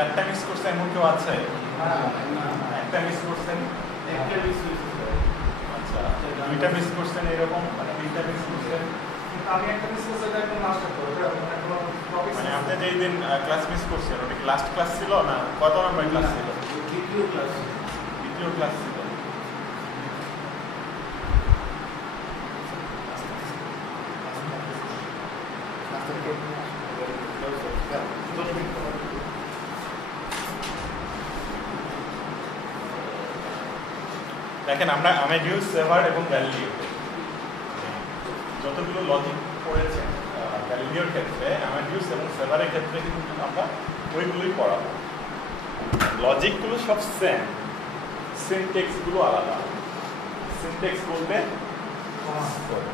চারটা মিস করছেন এমন কেউ আছে? একটা মিস করছেন? আচ্ছা, দুইটা মিস করছেন এরকম, মানে তিনটা মিস করছেন? আমি একটা মিস করছি, এটা একদম লাস্ট করতে হবে, মানে আপনি যেই দিন ক্লাস মিস করছেন ওটা কি লাস্ট ক্লাস ছিল না কত নম্বর ক্লাস ছিল? দ্বিতীয় ক্লাস। দ্বিতীয় ক্লাস ছিল। দেখেন আমরা অ্যামাডিউস, সেভার এবং গ্যালিলিও যতগুলো লজিক পড়েছে গ্যালিলিওর ক্ষেত্রে, অ্যামাডিউস এবং সেভারের ক্ষেত্রে কিন্তু আমরা ওইগুলোই পড়াবো। লজিকগুলো সব সেম, সিনটেক্সগুলো আলাদা। সিনটেক্স বলতে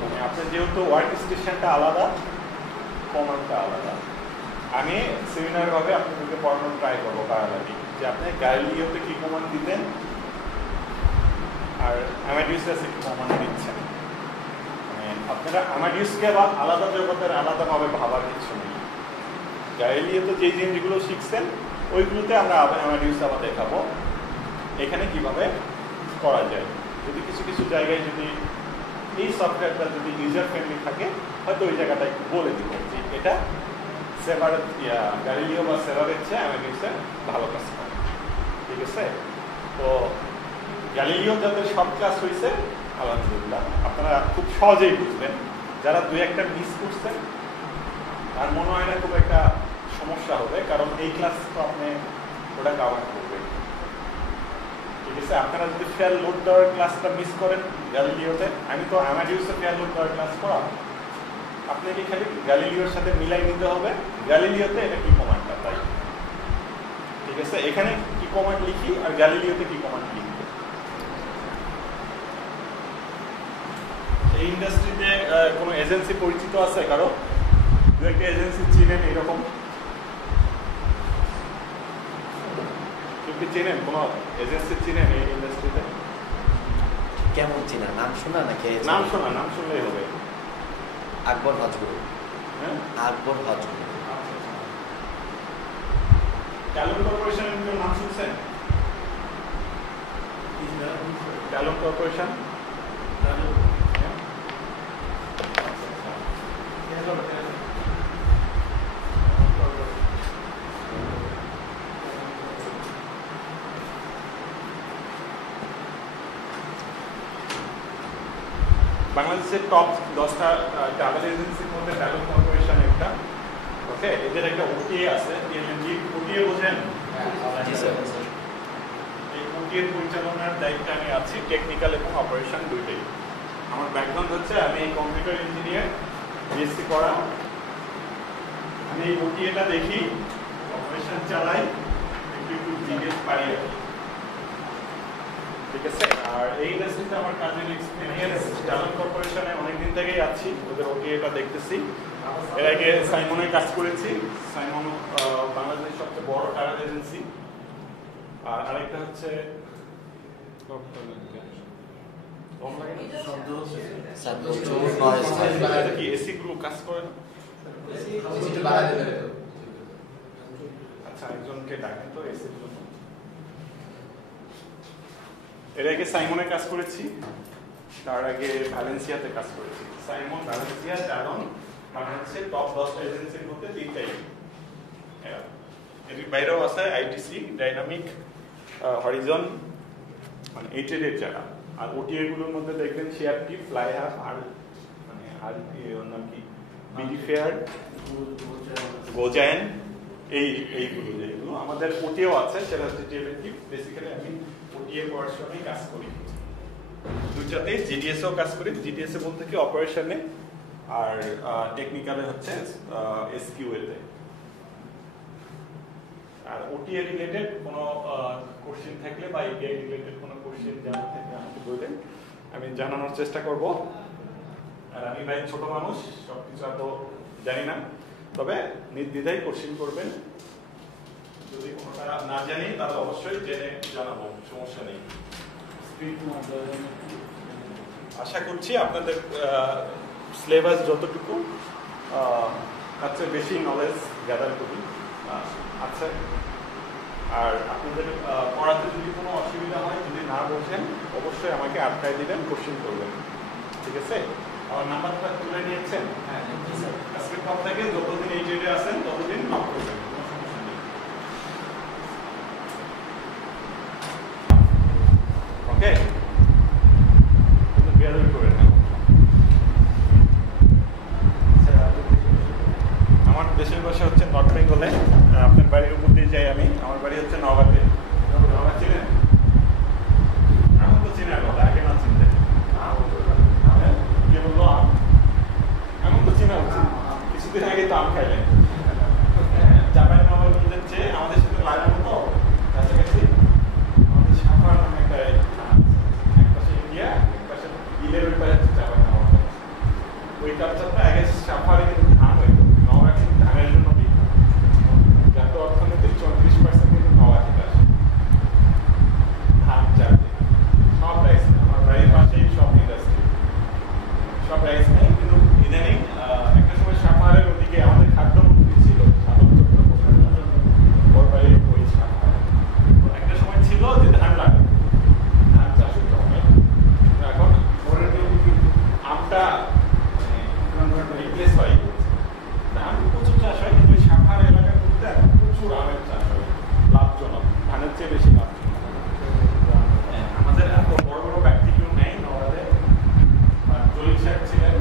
মানে আপনার যেহেতু ওয়ার্ক স্টেশনটা আলাদা, কমান্ডটা আলাদা। আমি সেমিনার ভাবে আপনাদেরকে পড়ানোর ট্রাই করবো প্যারালালি, যে আপনি গ্যালিলিওতে কি কমান্ড দিতেন আর অ্যামাডিউসে কি কমান্ড দিচ্ছেন। মানে আপনারা অ্যামাডিউসকে বা আলাদা জগতের আলাদাভাবে ভাবার কিছু নেই। গ্যালিলিওতে যেই জিনিসগুলো শিখছেন ওইগুলোতে আমরা অ্যামাডিউসে আবার দেখাবো এখানে কিভাবে করা যায়। যদি কিছু কিছু জায়গায় যদি এই সফটওয়্যারটা যদি ইউজার ফ্রেন্ডলি থাকে, হয়তো ওই জায়গাটা একটু বলে দিব যে এটা সেভার গ্যালিলিও বা সেভারের চেয়ে অ্যামাডিউসে ভালো কাজ করে। ঠিক আছে? তো গ্যালিলিও যাদের সব ক্লাস হয়েছে আলহামদুলিল্লাহ আপনারা খুব সহজেই বুঝবেন। যারা দুই একটা মিস করছেন তার মনে হয় না খুব একটা সমস্যা হবে, কারণ এই ক্লাস তো আপনি ওটা কভার করবেন। ঠিক আছে? আপনারা যদি ফেয়ার লোড দেওয়ার ক্লাসটা মিস করেন গ্যালিলিওতে, আমি তো অ্যামাডিউসে ফেয়ার লোড দেওয়ার ক্লাস করাবো, আপনাকে খালি গ্যালিলিওর সাথে মিলাই নিতে হবে গ্যালিলিওতে এটা কি কমান্ডটা তাই। ঠিক আছে? এখানে কি কমান্ড লিখি আর গ্যালিলিওতে কি কমান্ড লিখি। এই ইন্ডাস্ট্রিতে কোনো এজেন্সি পরিচিত আছে কারো? দু একটা এজেন্সি চিনেন এরকম? কি চেনেন? কোনো এজেন্সি চিনেন এই ইন্ডাস্ট্রিতে? কেমন চিনা? নাম শোনা নাকি? নাম শোনা, নাম শুনলেই হবে। আকবর হজ গ্রুপ। হ্যাঁ, আকবর হজ গ্রুপ। ট্যালেন্ট কর্পোরেশনের কেউ নাম শুনছেন? ট্যালেন্ট কর্পোরেশন বাংলাদেশের টপ 10টা ট্রাভেল এজেন্সির মধ্যে ট্যালেন্ট কর্পোরেশন একটা। ওকে, এদের একটা ওটিএ আছে, ওটিএ বোঝেন? জি স্যার। এই ওটিএর পরিচালনার দায়িত্বে আমি আছি, টেকনিক্যাল এবং অপারেশন দুইটাই। আমার ব্যাকগ্রাউন্ড হচ্ছে আমি কম্পিউটার ইঞ্জিনিয়ার, বিএসসি করা। আমি এই ওটিএটা দেখি, অপারেশন চালাই, একটু একটু জিজ্ঞেস পারি আর কি। ঠিক আছে? আর এই ইন্ডাস্ট্রিতে আমার কাজের এক্সপিরিয়েন্স ট্যালেন্ট কর্পোরেশনে অনেকদিন থেকেই আছি, ওদের ওটিএটা দেখতেছি। এর আগে সাইমনের কাজ করেছি। সাইমন বাংলাদেশের সবচেয়ে বড় ট্রাভেল এজেন্সি। আর আরেকটা হচ্ছে কি এসি গ্রুপ কাজ করে না? আচ্ছা, একজনকে ডাকেন তো এসির জন্য। এর আগে সাইমনে কাজ করেছি, তার আগে ভ্যালেন্সিয়াতে কাজ করেছি। সাইমন, ভ্যালেন্সিয়া, ট্যালন বাংলাদেশের টপ 10 এজেন্সির মধ্যে তিনটাই। এর বাইরেও আছে আইটিসি, ডাইনামিক, হরিজন, মানে এইচএড যারা। আর ওটিএ গুলোর মধ্যে দেখবেন শেয়ারটি, ফ্লাই হাব, আর মানে আর ওর নাম কি, বিডি ফেয়ার, গোজায়ন, এইগুলো যেগুলো আমাদের ওটিএও আছে, সেটা হচ্ছে টিএলএনটি। বেসিক্যালি আমি ওটিএ পড়াশোনায় কাজ করি, দুইটাতেই জিডিএসও কাজ করি। জিডিএসএ বলতে কি অপারেশনে, আর টেকনিক্যালে হচ্ছে এসকিউএতে। আর ওটিএ রিলেটেড কোনো কোশ্চেন থাকলে বা এপিআই রিলেটেড কোনো কোশ্চেন জানার থাকলে আমাকে বলবেন, আমি জানানোর চেষ্টা করব। আর আমি ভাই ছোট মানুষ, সবকিছু এত জানি না, তবে নির্দ্বিধায় কোশ্চেন করবেন। যদি কোনোটা না জানি তাহলে অবশ্যই জেনে জানাবো, সমস্যা নেই। আশা করছি আপনাদের সিলেবাস যতটুকু তার চেয়ে বেশি নলেজ গ্যাদার করি। আচ্ছা, আর আপনাদের পড়াতে যদি কোনো অসুবিধা হয়, যদি না বোঝেন, অবশ্যই আমাকে আটকায় দিবেন, কোশ্চেন করবেন। ঠিক আছে? আমার নাম্বারটা তুলে নিয়েছেন? হ্যাঁ, জি স্যার। আজকের পর থেকে যতদিন এই ডেটে আছেন ততদিন নক করবেন, কোনো সমস্যা নেই। ওকে, কিন্তু বেয়াদবি করে না। আমার দেশের ভাষা হচ্ছে নর্থ বেঙ্গলে। আপনার বাড়ির উপর দিয়ে যাই আমি। আমার বাড়ি হচ্ছে নওগাঁতে। নওগাঁ চিনেন? এখন তো চিনার কথা, আগে না চিনতে। কে বললো আম? এখন তো চিনা উচিত। কিছুদিন আগে তো আম খাইলেন। চাপাই নবাবগঞ্জের চেয়ে আমাদের সাথে লাগানো তো কাছাকাছি। আমাদের সাফার নামে একটা এক পাশে ইন্ডিয়া, এক পাশে বিলের ওই পাশে হচ্ছে চাপাই নবাবগঞ্জ। ওই কালচারটা আগে সাফারে কিন্তু ধান হইতো। নওগাঁ কিন্তু ধানের জন্য বিখ্যাত। যাতে অর্থনীতির 34% কিন্তু নওগাঁ থেকে আসে। ধান চাষে সব রাইস, আমার বাড়ির পাশেই সব ইন্ডাস্ট্রি, সব রাইস নেই। কিন্তু ইদানিং একটা সময় সাফারের ওদিকে আমাদের খাদ্যমন্ত্রী ছিল সাধন চট্টোপাধ্যায়, ওর বাড়ি ওই সাফারে। একটা সময় ছিল যে ধান লাগে, ধান চাষ হইতে হবে। এখন আমটা রিপ্লেস হয়, ধান প্রচুর চাষ হয়, কিন্তু সাফার এলাকাগুলোতে এখন প্রচুর আমের চাষ হয়, লাভজনক, ধানের চেয়ে বেশি লাভজনক। আমাদের এত বড় বড় ব্যক্তি কেউ নেই নওগাঁতে। জলিল সাহেব ছিলেন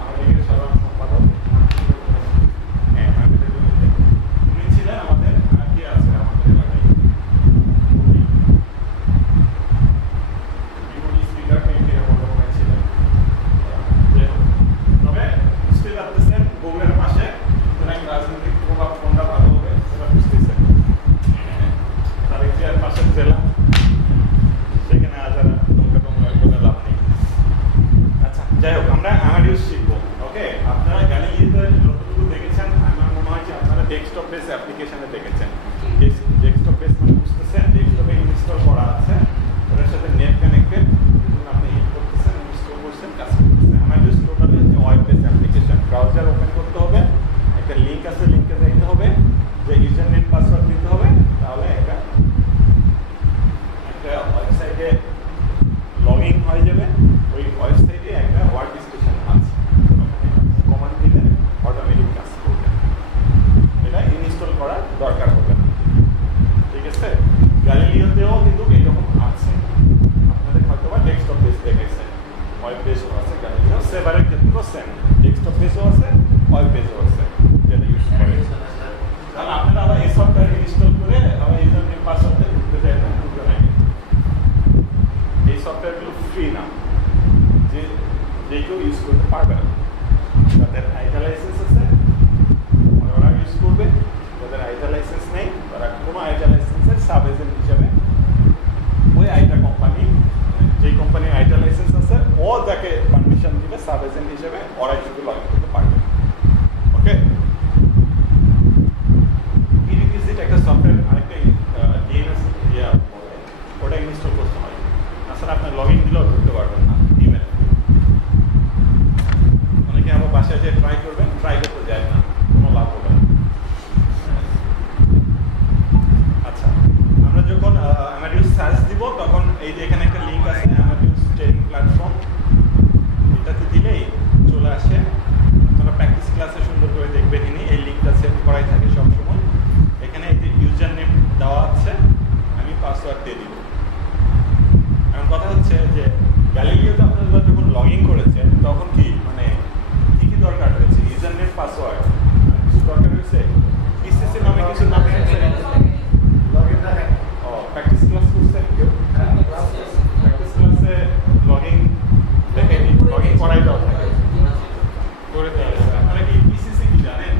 আমাদের সাধারণ সম্পাদক, হ্যাঁ উনি ছিলেন আমাদের। আর কি আছে আমাদের এলাকায় স্পিকার ছিলেন। তবে বুঝতে পারতেছেন বউয়ের পাশে, সুতরাং রাজনৈতিক প্রভাব কোনটা ভালো হবে সেটা বুঝতেছেন। তারেক পাশের জেলা, সেখানে আজার করে লাভ নেই। আচ্ছা, যাই হোক, আমরা আমাডিউস শিখবো। ওকে, আপনারা গ্যালিলিওতে যতটুকু দেখেছেন, আমার মনে হয় যে আপনারা ডেস্কটপ বেস অ্যাপ্লিকেশনে দেখেছেন। ডেস্কটপ বেস মানে বুঝতেছেন, ডেস্কটপে ইনস্টল করা আছে, ওটার সাথে নেট কানেক্টেড, আপনি হিট করতেছেন, ইনস্টল করছেন, কাজ করতেছেন। আমাডিউস টোটালি হচ্ছে web base application. Browser open করতে হবে, একটা লিঙ্ক আছে, লিঙ্কে যাইতে হবে, যে ইউজার নেম পাসওয়ার্ড দিতে হবে, তাহলে একটা ওয়েবসাইটে লগ ইন হয়ে যাবে। ওই ওয়েবসাইটে একটা ওয়ার্ক স্টেশন আছে, কমান্ড দিলে অটোমেটিক কাজ করবে। এটা ইনস্টল করার দরকার হবে না। ঠিক আছে? গ্যালিলিওতেও কিন্তু এইরকম আছে। আপনাদের হয়তো বা ডেস্কটপ বেস দেখেছে, ওয়েব বেসও আছে। গ্যালিলিও সেভারের ক্ষেত্রেও সেম, ডেস্কটপ বেসও আছে, ওয়েব বেসও আছে, যেটা ইউজ করে। তাহলে আপনারা আবার এই সফটওয়্যার ইনস্টল করে আবার ইউজার নেম পাসওয়ার্ডে ঢুকতে চাই না, ঢুকতে নাই। এই সফটওয়্যারগুলো ফ্রি না, যে কেউ ইউজ করতে পারবে না। যাদের আইটা লাইসেন্স আছে ওরা ইউজ করবে, যাদের আইটা লাইসেন্স নেই তারা কোনো আইটা লাইসেন্সের সাব এজেন্ট হিসাবে ওই আইটা কোম্পানি, যেই কোম্পানির আইটা লাইসেন্স আছে, ও যাকে পারমিশন দিবে সাব এজেন্ট হিসেবে, ওরাই শুধু লগ ইন করতে পারবে। ওকে, প্রিরিকুইজিট একটা সফটওয়্যার, আরেকটা ডিএনএস বলে, ওটা ইনস্টল করতে হয়। তাছাড়া আপনার লগ ইন দিলেও ঢুকতে পারবেন না ইমেল। অনেকে আবার বাসায় যে ট্রাই করবেন, ট্রাই করতে যায় না, কোনো লাভ হবে না। আচ্ছা, আমরা যখন আমাডিউস সার্চ দিব, তখন এই যে এখানে একটা লিঙ্ক আছে, আমাডিউস ট্রেনিং প্ল্যাটফর্ম, এটাতে দিলেই চলে আসে। আপনারা প্র্যাকটিস ক্লাসে সুন্দর করে দেখবেন। এই লিঙ্কটা সেভ করাই থাকে সবসময়। এখানে এই যে ইউজার নেম দেওয়া আছে, আমি পাসওয়ার্ড দিয়ে দিব। এখন কথা হচ্ছে যে গ্যালিলিওতে আপনারা যখন লগ ইন করেছেন, তখন কি মানে কি কি দরকার হয়েছে? ইউজার নেম, পাসওয়ার্ড, কিছু দরকার হয়েছে? পিসিসি নামে কিছু নামে আছে। ও, প্র্যাকটিস ক্লাস করছেন কেউ? প্র্যাকটিস ক্লাসে লগ ইন দেখেনি, লগ ইন করাই দেওয়া থাকে, করে দেওয়া। আপনারা কি পিসিসি কি জানেন?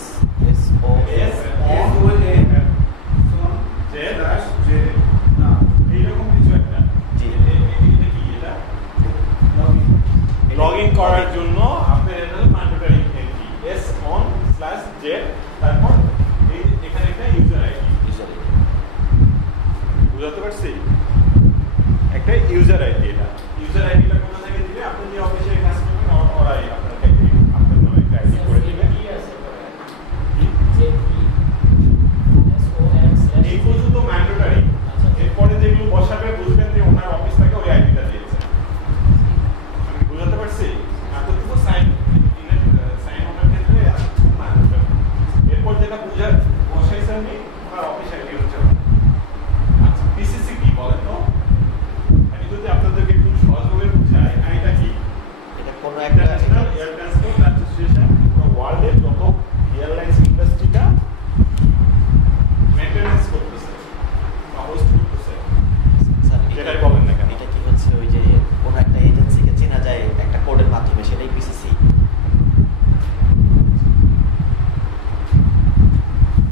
S S O S S O N J dash J না এইরকম কিছু একটা জি। এটা কি এটা লগ ইন করার জন্য আপনার এটা mandatory entry S on slash J তারপর এই এখানে একটা ইউজার আইডি ইউজার বুঝতে পারছি একটা ইউজার আইডি এটা ইউজার আইডিটা কোথা থেকে দিবে আপনি যে অফিসে কাজ করবেন ওরাই আপনাকে আপনার নামে একটা আইডি করে দিবে এই পর্যন্ত ম্যান্ডেটরি এরপরে যেগুলো বসাবে বুঝবেন যে ওনার অফিস থেকে ওই আইডিটা দিয়েছে আমি বুঝতে পারছি এতটুকু সাইন সাইন ওনার ক্ষেত্রে এতটুকু ম্যান্ডেটরি এরপর যেটা বুঝার বসাইছেন আমি ওনার অফিস আইডি হচ্ছে আচ্ছা পিসিসি কি বলেন তো আমি যদি আপনাদেরকে একটু সহজভাবে বুঝাই এটা কি এটা কোনো একটা ইন্টারন্যাশনাল এয়ার ট্রান্সপোর্ট অ্যাসোসিয়েশন ওয়ার্ল্ডের যত এয়ারলাইন্স ইন্ডাস্ট্রিটা মেইনটেনেন্স করতেছে বা হোস্ট করতেছে স্যার যেটাই বলেন না কেন। এটা কি হচ্ছে ওই যে কোনো একটা এজেন্সিকে চেনা যায় একটা কোডের মাধ্যমে, সেটাই পিসিসি।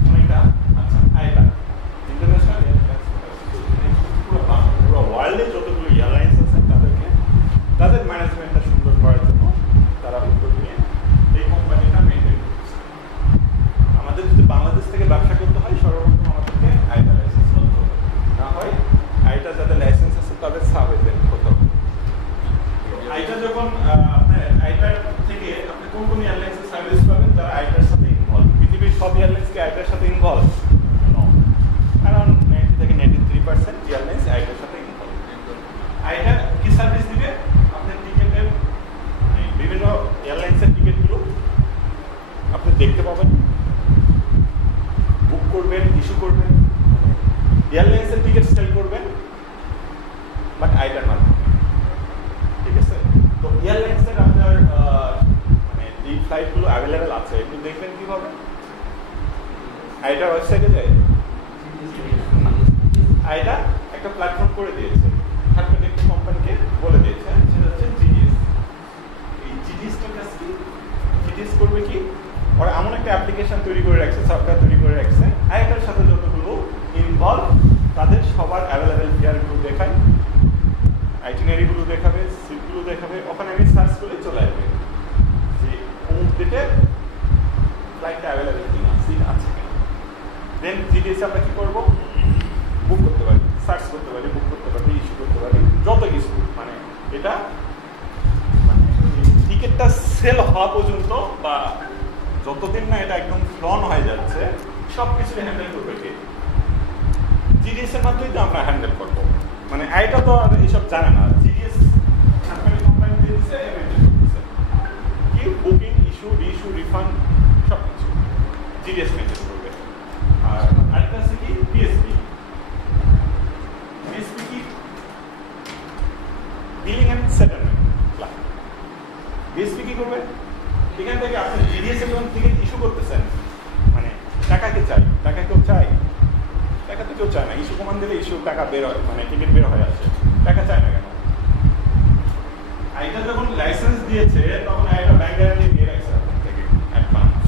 অনেকটা আচ্ছা এটা ইন্টারন্যাশনাল এয়ার ট্রান্সপোর্ট অ্যাসোসিয়েশন পুরো ওয়ার্ল্ডে যতগুলো এয়ারলাইন্স আছে তাদেরকে তাদের ম্যানেজমেন্টটা সুন্দর করার জন্য তারা উদ্যোগ নিয়ে এই কোম্পানিটা মেইনটেইন করতেছে। আমাদের যদি বাংলাদেশ থেকে ব্যবসা করতে হয় সর্বপ্রথম আমাদেরকে আইটা লাইসেন্স করতে হবে, না হয় আইটা যাদের লাইসেন্স আছে তাদের সাব এজেন্ট হতে হবে। আইটা যখন আপনার আইটার থেকে আপনি কোন কোন এয়ারলাইন্সের সার্ভিস পাবেন যারা আইটার সাথে ইনভলভ? পৃথিবীর সব এয়ারলাইন্স কি আইটার সাথে ইনভলভ? কারণ 90 থেকে 93% এয়ারলাইন্স আইটার সাথে ইনভলভ। আইটা কি সার্ভিস দিবে? আপনার টিকেটের বিভিন্ন এয়ারলাইন্সের টিকিটগুলো আপনি দেখতে পাবেন, বুক করবেন, ইস্যু করবেন, এয়ারলাইন্সের টিকিট সেল করবেন, বাট আইটার মাধ্যমে। ঠিক আছে? তো এয়ারলাইন্সের আপনার মানে যে ফ্লাইটগুলো অ্যাভেলেবেল আছে এগুলো দেখবেন কিভাবে? আইটার ওয়েবসাইটে যায়। আইটা একটা প্ল্যাটফর্ম করে দিয়েছে, থার্ড একটা কোম্পানিকে বলে দিয়েছে, সেটা হচ্ছে জিডিএস। এই জিডিএসটার কাছে কি জিডিএস করবে কি? ওরা এমন একটা অ্যাপ্লিকেশন তৈরি করে রাখছে, সফটওয়্যার তৈরি করে রাখছে, আইটার সাথে যতগুলো ইনভলভ তাদের সবার অ্যাভেলেবেল ফেয়ারগুলো দেখায়, আইটিনারিগুলো দেখাবে, সিটগুলো দেখাবে। ওখানে আমি সার্চ করে চলে আসবে যে অমুক ডেটে ফ্লাইটটা অ্যাভেলেবেল কিনা, সিট আছে কিনা। দেন জিডিএসে আমরা কি করবো? বুক করতে পারি, সার্চ করতে পারি, বুক করতে পারি, ইস্যু করতে পারি, যত কিছু। মানে এটা মানে টিকিটটা সেল হওয়া পর্যন্ত বা যতদিন না এটা একদম ফ্লন হয়ে যাচ্ছে সব কিছু হ্যান্ডেল করবে কে? জিডিএস এর মাধ্যমে তো আমরা হ্যান্ডেল করবো। মানে আইটা তো আর এইসব জানে না, জিডিএস কোম্পানি দিয়েছে মেনটেন করতেছে কি বুকিং, ইস্যু, রিইস্যু, রিফান্ড সব কিছু জিডিএস মেনটেন করবে। আর আরেকটা আছে কি বিএসপি। বিএসপি কি? Billing and settlement plan. BSP কি করবে? এখান থেকে আপনি জিডিএস এর যখন টিকিট ইস্যু করতেছেন, মানে টাকাকে চাই, টাকা কেউ চায়? টাকা তো কেউ চায় না। ইস্যু কমান দিলে ইস্যু টাকা বের হয়, মানে টিকিট বের হয়ে আসে, টাকা চায় না কেন? আইটা যখন লাইসেন্স দিয়েছে তখন আইটা ব্যাংক গ্যারান্টি দিয়ে রাখছে আপনার থেকে অ্যাডভান্স।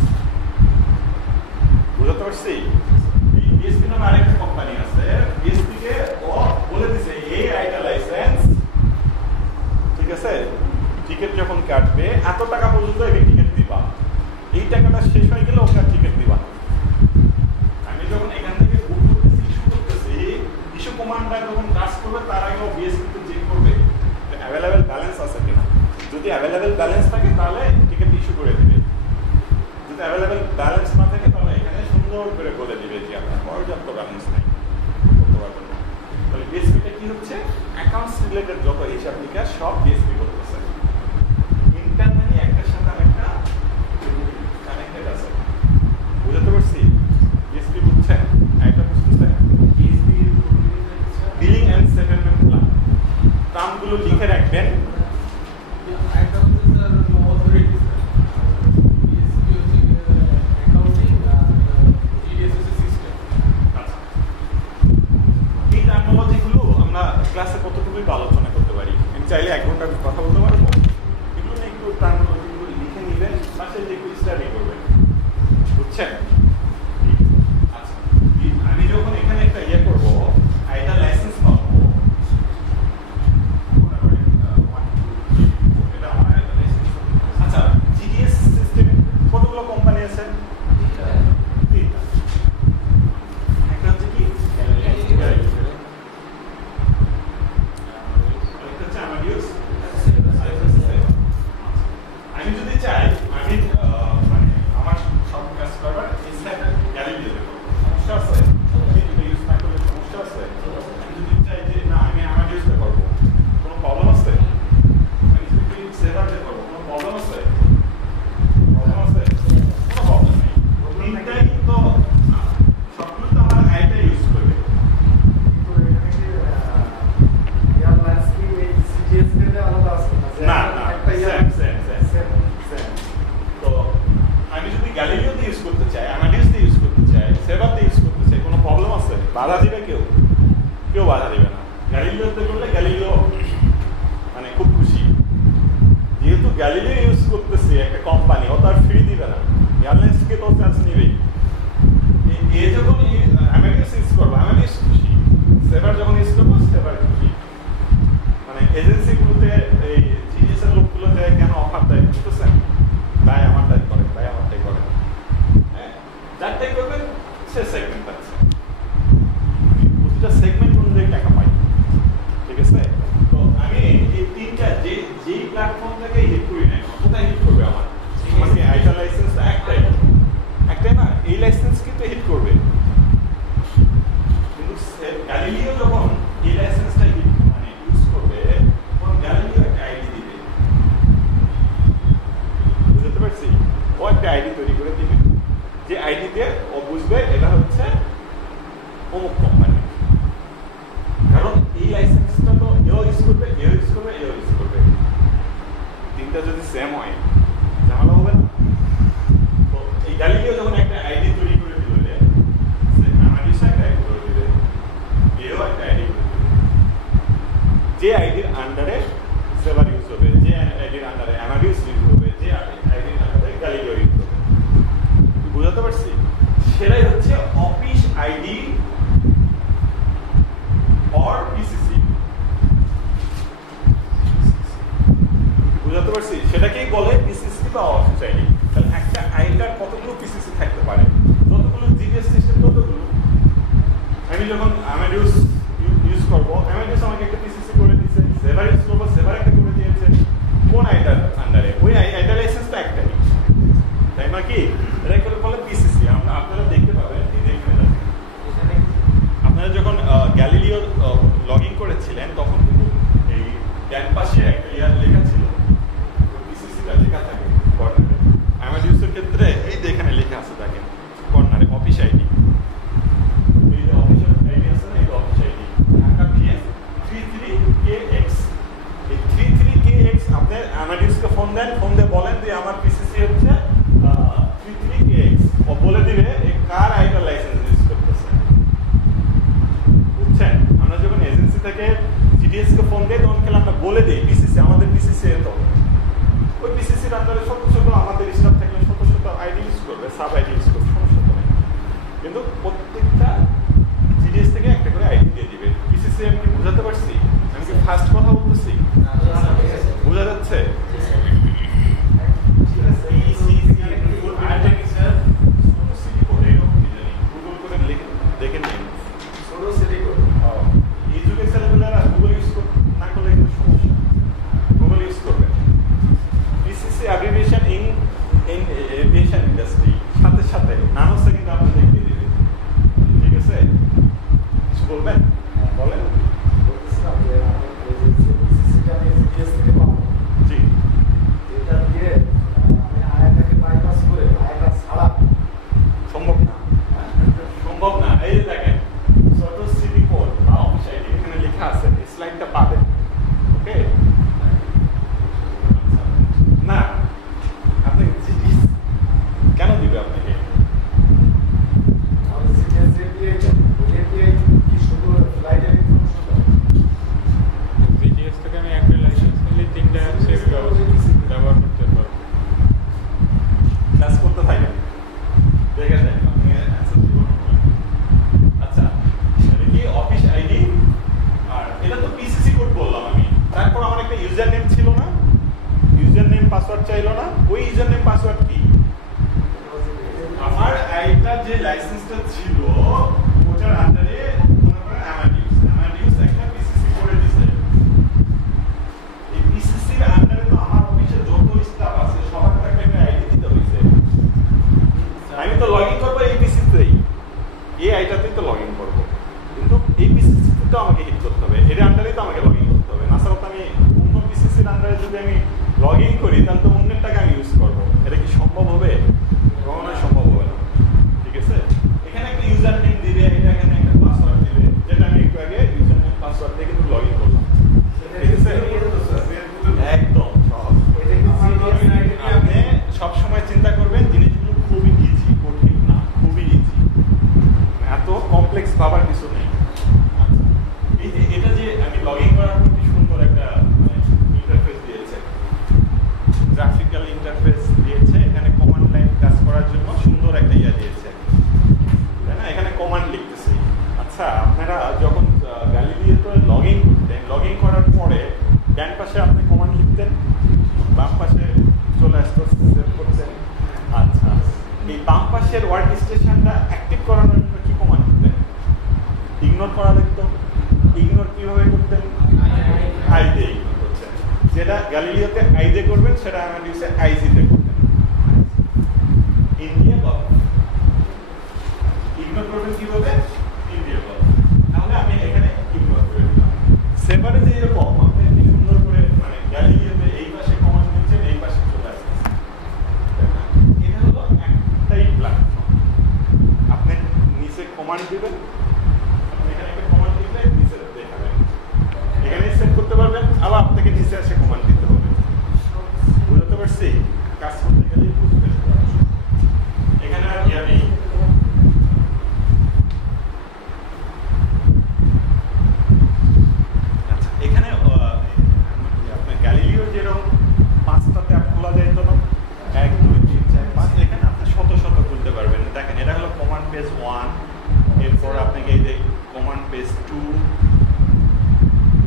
বুঝতে পারছি? এই বিএসপি নামে আরেকটা কোম্পানি আছে, বিএসপি কে ও বলে দিছে এই আইটা লাইসেন্স, ঠিক আছে, টিকিট যখন কাটবে এত টাকা পর্যন্ত এই টিকিট দিবা, এই টাকাটা শেষ হয়ে গেলে ওকে টিকিট দিবা। আমি যখন এখান থেকে বুক করতেছি, ইস্যু করতেছি, ইস্যু কমান্ডটা যখন কাজ করবে তার আগে ও বিএসপি তে চেক করবে অ্যাভেলেবেল ব্যালেন্স আছে কিনা। যদি অ্যাভেলেবেল ব্যালেন্স থাকে তাহলে টিকিট ইস্যু করে দিবে, যদি অ্যাভেলেবেল ব্যালেন্স না থাকে তাহলে এখানে সুন্দর করে বলে দিবে যে আপনার পর্যাপ্ত ব্যালেন্স নেই, করতে পারবেন না। তাহলে বিএসপিটা কি হচ্ছে? অ্যাকাউন্টস রিলেটেড যত হিসাব নিকাশ সব বিএসপি করতেছে। ইন্টারনালি একটার সাথে আরেকটা কানেক্টেড আছে। বুঝতে পারছি? বিএসপি বুঝছেন? এটা বুঝতেছেন? Billing and settlement plan. টার্মগুলো লিখে রাখবেন। এই টার্মোলজিগুলো আমরা ক্লাসে কতটুকুই আলোচনা করতে পারি। আমি চাইলে 1 ঘন্টার কথা গ্যালিলিওতে ইউজ করতে চাই, অ্যামাডিউসতে ইউজ করতে চাই, সেভারতে ইউজ করতে চাই, কোনো প্রবলেম আছে? বাধা দিবে কেউ? কেউ বাধা দিবে না। গ্যালিলিওতে করলে গ্যালিলিও মানে খুব খুশি, যেহেতু গ্যালিলিও ইউজ করতেছে একটা কোম্পানি, ও তার ফ্রি দিবে না, এয়ারলাইন্স থেকে তো চার্জ নিবেই। এ যখন অ্যামাডিউস ইউজ করবো অ্যামাডিউস খুশি, সেভার যখন ইউজ করবো সেভার খুশি। মানে এজেন্সিগুলোতে এই জিএসএর লোকগুলোতে কেন অফার দেয় বুঝতেছেন? ভাই আমারটাই করে, ভাই আমারটাই করে, হ্যাঁ যারটাই করবেন সে সেগমেন্ট পাচ্ছে, প্রতিটা সেগমেন্ট অনুযায়ী টাকা পাই, ঠিক আছে? তো আমি এই তিনটা যেই প্ল্যাটফর্ম থেকে হিট করি না, কোথায় হিট করবে আমার? আমাকে আইটা লাইসেন্স একটাই না, এই লাইসেন্স কিন্তু হিট করবে, কিন্তু গ্যালিলিও যখন এই লাইসেন্সটা মানে ইউজ করবে তখন গ্যালিলিও একটা আইডি দিবে, বুঝতে পারছি? ও একটা আইডি তৈরি করে দিবে, যে আইডি দিয়ে ও বুঝবে এটা হচ্ছে অমুক কোম্পানি, কারণ এই লাইসেন্সটা তো এও ইউজ করবে, এও ইউজ করবে, এও ইউজ করবে, তিনটা যদি সেম হয় ঝামেলা হবে না? তো এই গ্যালিলিও যখন একটা আইডি তৈরি করে দিবে, অ্যামাডিউস একটা আইডি করে দিবে, এও একটা আইডি করে দিবে, যে আইডির আন্ডারে সেভার ইউজ হবে, যে আইডির আন্ডারে অ্যামাডিউস ইউজ হবে, যে আইডির আন্ডারে গ্যালিলিও ইউজ হবে, বুঝাতে পারছি? সেটাই হচ্ছে অফিস আইডি অর পিসিসি, বুঝাতে পারছি? সেটাকেই বলে পিসিসি বা অফিস আইডি। তাহলে একটা আইডিটার কতগুলো পিসিসি থাকতে পারে? যতগুলো জিপিএস সিস্টেম ততগুলো। আমি যখন অ্যামাডিউস ইউজ করবো, অ্যামাডিউস আমাকে একটা পিসিসি করে দিয়েছে, সেভার ইউজ করবো, সেভার একটা করে দিয়েছে, কোন আইটার আন্ডারে? ওই আইটার লাইসেন্স তো একটাই, তাই না? কি এটাকে বলে পিসিসি। আপনারা দেখতে পাবেন, আপনারা যখন গ্যালিলিও লগ ইন করেছিলেন তখন কিন্তু এই ডান পাশে একটা ইয়ার লেখা ছিল, পিসিসিটা লেখা থাকে কর্নারে। অ্যামাডিউসের ক্ষেত্রে এই যে এখানে লেখা আছে দেখেন কর্নারে অফিস আইডি, এই যে অফিস আইডি আছে না, এই যে office ID Dhaka PS 33KX। এই 33KX আপনি অ্যামাডিউসকে ফোন দেন, ফোন দিয়ে বলেন যে আমার পিসিসি হচ্ছে 33KX, ও বলে দিবে এই কার আইটার লাইসেন্স ইউজ করতেছে, বুঝছেন? আমরা যখন এজেন্সি থেকে জিডিএস কে ফোন দেই তখন খেলে আমরা বলে দিই পিসিসি, আমাদের পিসিসি এত, ওই পিসিসির আন্ডারে শত শত আমাদের স্টাফ থাকলে শত শত আইডি ইউজ করবে, সাব আইডি ইউজ করবে, সমস্যা তো নেই, কিন্তু প্রত্যেকটা জিডিএস থেকে একটা করে আইডি দিয়ে দিবে। পিসিসি আমি কি বোঝাতে পারছি? আমি কি ফার্স্ট কথা বলতেছি? বোঝা যাচ্ছে? গুগল করে দেখে নিন, এই যুগের ছেলেমেয়েরা গুগল ইউজ না করলে কিন্তু সমস্যা, গুগল ইউজ করবে। PCC abbreviation in aviation industry, সাথে সাথে নানো সেকেন্ড আপনি দেখিয়ে দিবে, ঠিক আছে? কিছু বলবেন? বলেন। জি, সম্ভব না, সম্ভব না। এই দেখেন ছোট সিটি কোড বা অফিস আইডি এখানে লেখা আছে, স্লাইডটা পাবেন, ওকে? না আপনি কেন দিবে আপনাকে? জিডিএস থেকে আমি একটা লাইসেন্স নিলে 3টা অ্যাপসে ব্যবহার করতে পারবো। ক্লাস করতে থাকেন, দেখে নেন আপনি অ্যান্সার দিবেন। আচ্ছা, এটা কি অফিস আইডি? আর এটা তো পিসিসি কোড বললাম আমি। তারপর আমার একটা ইউজার নেম ছিল না, ইউজার নেম পাসওয়ার্ড চাইলো না, ওই ইউজার নেম পাসওয়ার্ড কি? আমার আইটার যে লাইসেন্সটা ছিল ওটার আন্ডারে মনে করেন অ্যামাডিউস একটা পিসিসি করে দিছে। এই পিসিসির আন্ডারে তো আমার অফিসে যত স্টাফ আছে সবার একটা আইডি দিতে হইছে। আমি তো লগ ইন করবো এই পিসিতেই, এই আইটাতেই তো লগ ইন করবো, কিন্তু এই পিসিসিতে তো আমাকে হিট করতে হবে, এর আন্ডারেই তো আমাকে লগ ইন করতে হবে। না স্যার আমি অন্য পিসিসির আন্ডারে যদি আমি লগ ইন করি তাহলে তো অন্যের টাকা আমি ইউজ করবো, এটা কি সম্ভব হবে? কখনোই সম্ভব হবে না, ঠিক আছে? এখানে একটা ইউজার নেম দিবে, এটা এখানে একটা পাসওয়ার্ড দিবে, যেটা আমি একটু আগে ইউজার নেম পাসওয়ার্ড দিয়ে কিন্তু লগ ইন করলাম, ঠিক আছে? একদম সহজ। আপনি সবসময় চিন্তা করবেন জিনিসগুলো খুবই পাশের ওয়ার্ক স্টেশনটা অ্যাক্টিভ করানোর জন্য কি কমান্ড দিতেন? ইগনোর করা লাগতো। ইগনোর কিভাবে করতেন? আই দিয়ে ইগনোর করছেন। যেটা গ্যালিলিওতে আই দিয়ে করবেন সেটা আমাডিউসে আইজিতে করবেন। ইন্ডিয়া গভ ইগনোর করবেন কিভাবে? India gov. তাহলে আমি এখানে ইগনোর করে দিলাম। সেপারে যে এরকম আপনি কি সুন্দর করে মানে গ্যালিলিওতে এই পাশে কমান্ড দিচ্ছেন, এই পাশে চলে আসছে। এটা হলো একটাই প্ল্যাটফর্ম। আপনি নিচে কমান্ড দিবেন, এখানে একটা কমান্ড দিলে নিচে দেখাবেন, এখানে সেভ করতে পারবেন, আবার আপনাকে নিচে এসে কমান্ড দিতে হবে। বুঝতে পারছি? কাজ করতে গেলেই বুঝবেন। এখানে আর ইয়া নেই। আচ্ছা, এখানে আপনার গ্যালিলিও যেরকম 5টা ট্যাব খোলা যায় তো না, 1 2 3 4 5, এখানে আপনি শত শত খুলতে পারবেন। দেখেন এটা হলো কমান্ড পেজ 1, এরপর আপনাকে এই যে কমান্ড পেজ 2,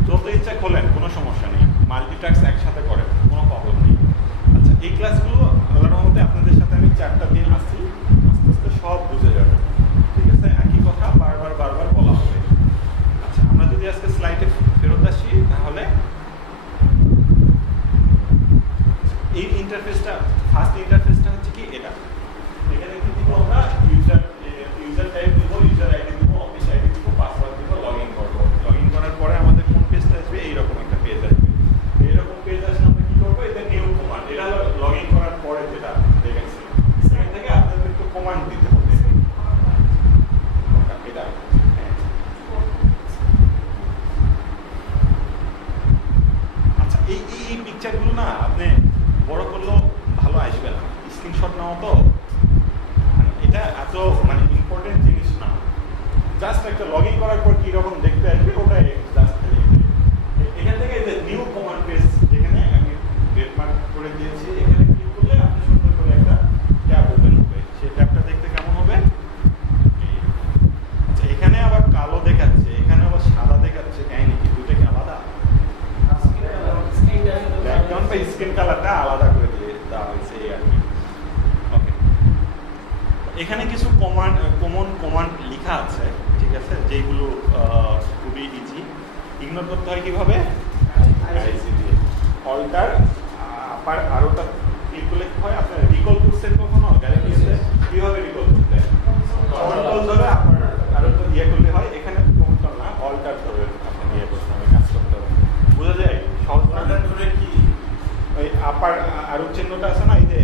যত ইচ্ছা খোলেন, কোনো সমস্যা নেই। মাল্টিটাস্ক একসাথে করেন, কোনো প্রবলেম নেই। আচ্ছা, এই ক্লাসগুলো আল্লাহর রহমতে আপনাদের সাথে আমি 4টা দিন আসি, আস্তে আস্তে সব বুঝে যাবেন। ঠিক আছে? একই কথা বারবার বলা হবে। আচ্ছা, আমরা যদি আজকে স্লাইডে ফেরত আসি, তাহলে এই ইন্টারফেসটা, ফার্স্ট ইন্টারফেসটা হচ্ছে কি এটা। এখানে কি দিব আমরা? ইউজার টাইপ দিব, ইউজার আইডি দিব, অফিস আইডি দিব, পাসওয়ার্ড দিব, লগইন করব। লগইন করার পরে আমাদের কোন পেজটা আসবে? এইরকম একটা পেজ আসবে। এইরকম পেজ আসলে আমরা কি করব? এটা নিউ কমান্ড। এটা হলো লগইন করার পরে যেটা দেখেছি। সেখান থেকে আপনাদের একটু কমান্ড দিতে হবে। এটা আচ্ছা, এই পিকচারগুলো না আপনি বড় করলেও ভালো আসবে না। স্ক্রিনশট নাও তো, এটা এত মানে ইম্পর্টেন্ট জিনিস না। জাস্ট একটা লগইন করার পর কি রকম দেখতে আসবে ওটাই জাস্ট এখান থেকে যে নিউ কমান্ড পেজ, যেখানে আমি রেডমার্ক করে দিয়েছি, এখানে ক্লিক করলে আপনি সুন্দর করে একটা ট্যাব ওপেন হবে। সেই ট্যাবটা দেখতে কেমন হবে? আচ্ছা, এখানে আবার কালো দেখাচ্ছে, এখানে আবার সাদা দেখাচ্ছে, কাহিনী কি? দুটো কি আলাদা? ব্যাকগ্রাউন্ড বা স্ক্রিন কালারটা আলাদা করে দিয়ে দেওয়া হয়েছে এই আর কি। ওকে, এখানে কিছু কমন কমান্ড লেখা আছে, ঠিক আছে, যেগুলো খুবই ইজি। ইগনোর করতে হয় কিভাবে? অল্টার আপার আরোটা ক্লিক করলে কি হয়? আপনার রিকল করছেন কখনো গ্যালারিতে? কিভাবে রিকল করতে হয়? কন্ট্রোল ধরে আপার আরোটা ইয়ে করলে হয়। এখানে কন্ট্রোল না, অল্টার ধরে আপনি ইয়ে করতে হবে, কাজ করতে হবে। বোঝা যায়? সহজ ধরে কি ওই আপার আরো চিহ্নটা আছে না, এই যে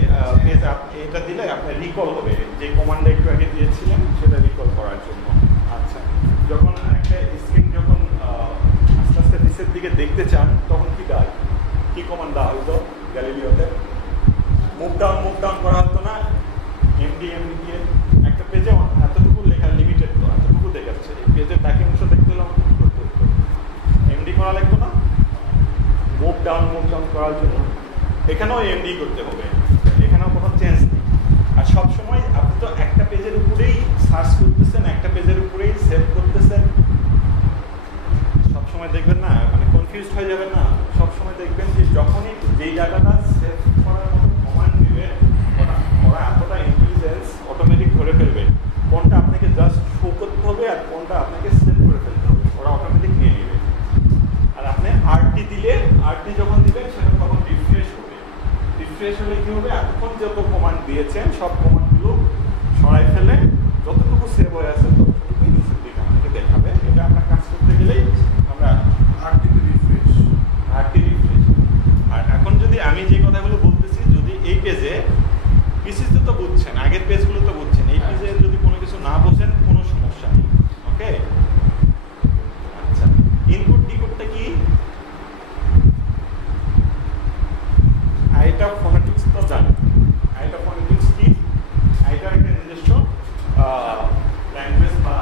পেজ এটা দিলে আপনার রিকল হবে, যে কমান্ডটা একটু আগে দিয়েছিলেন সেটা রিকল করার জন্য। আচ্ছা, যখন একটা স্ক্রিন যখন আস্তে আস্তে নিচের দিকে দেখতে চান, তখন কি দেয়? কি কমান্ড দেওয়া হতো গ্যালিলিওতে? মুভ ডাউন করা হতো না? এমডি দিয়ে একটা পেজে এতটুকু লেখা লিমিটেড, তো এতটুকু দেখাচ্ছে। এই পেজের বাকি অংশ দেখতে হলে আমাকে কি করতে হতো? এমডি করা লাগতো না? মুভ ডাউন করার জন্য এখানেও এমডি করতে হবে, এখানেও কোনো চেঞ্জ নেই। আর সবসময় আপনি তো একটা পেজের উপরেই সার্চ করতেছেন, একটা পেজের উপরেই সেভ করতেছেন। সবসময় দেখবেন না, মানে কনফিউজ হয়ে যাবেন না। সবসময় দেখবেন যে যখনই যেই জায়গাটা সেভ করার মতো কমান্ড দিবে, ওরা এতটা ইন্টেলিজেন্স অটোমেটিক ধরে ফেলবে কোনটা আপনাকে জাস্ট শো করতে হবে আর কোনটা আপনাকে সেভ করে ফেলতে হবে। ওরা অটোমেটিক নিয়ে নেবে। আর আপনি আরটি দিলে, আরটি যখন দিবেন সেটা তখন রিফ্রেশ হবে। রিফ্রেশ হলে কি হবে? এতক্ষণ যত কমান্ড দিয়েছেন সব কমান্ডগুলো সরাই ফেলে যতটুকু সেভ হয়ে আছে ততটুকুই নিচের দিকে আপনাকে দেখাবে। এটা আমরা কাজ করতে গেলেই আমরা আরটি রিফ্রেশ। আর এখন যদি আমি যে কথাগুলো বলতেছি, যদি এই পেজে পিসিতে তো বুঝছেন, আগের পেজগুলো তো বুঝছেন, এই পেজে যদি কোনো কিছু না বোঝেন কোনো সমস্যা নেই। ওকে, আচ্ছা, ইনপুট ডিকোডটা কি? আইটা ফোনেটিক্স তো জানেন। আইটা ফোনেটিক্স কি? আইটার একটা নিজস্ব ল্যাঙ্গুয়েজ বা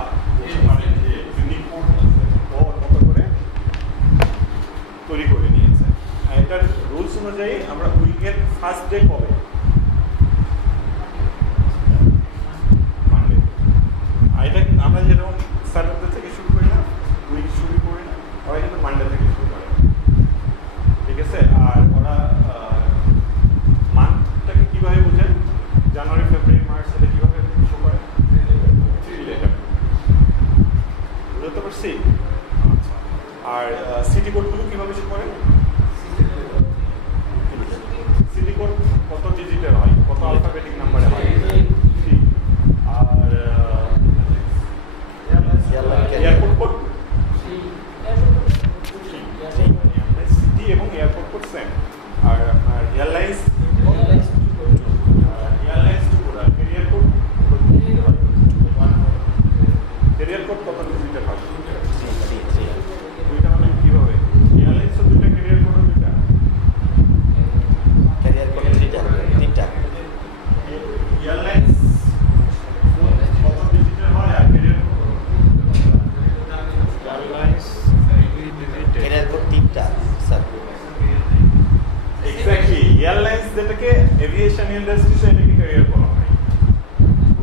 যে ইউনিক কোড আছে, ওর মতো করে তৈরি করে নিয়েছে। আইটার রুলস অনুযায়ী আমরা উইকের ফার্স্ট ডে কবে? মানডে। আইটা আমরা যেরকম স্যার বলতেছে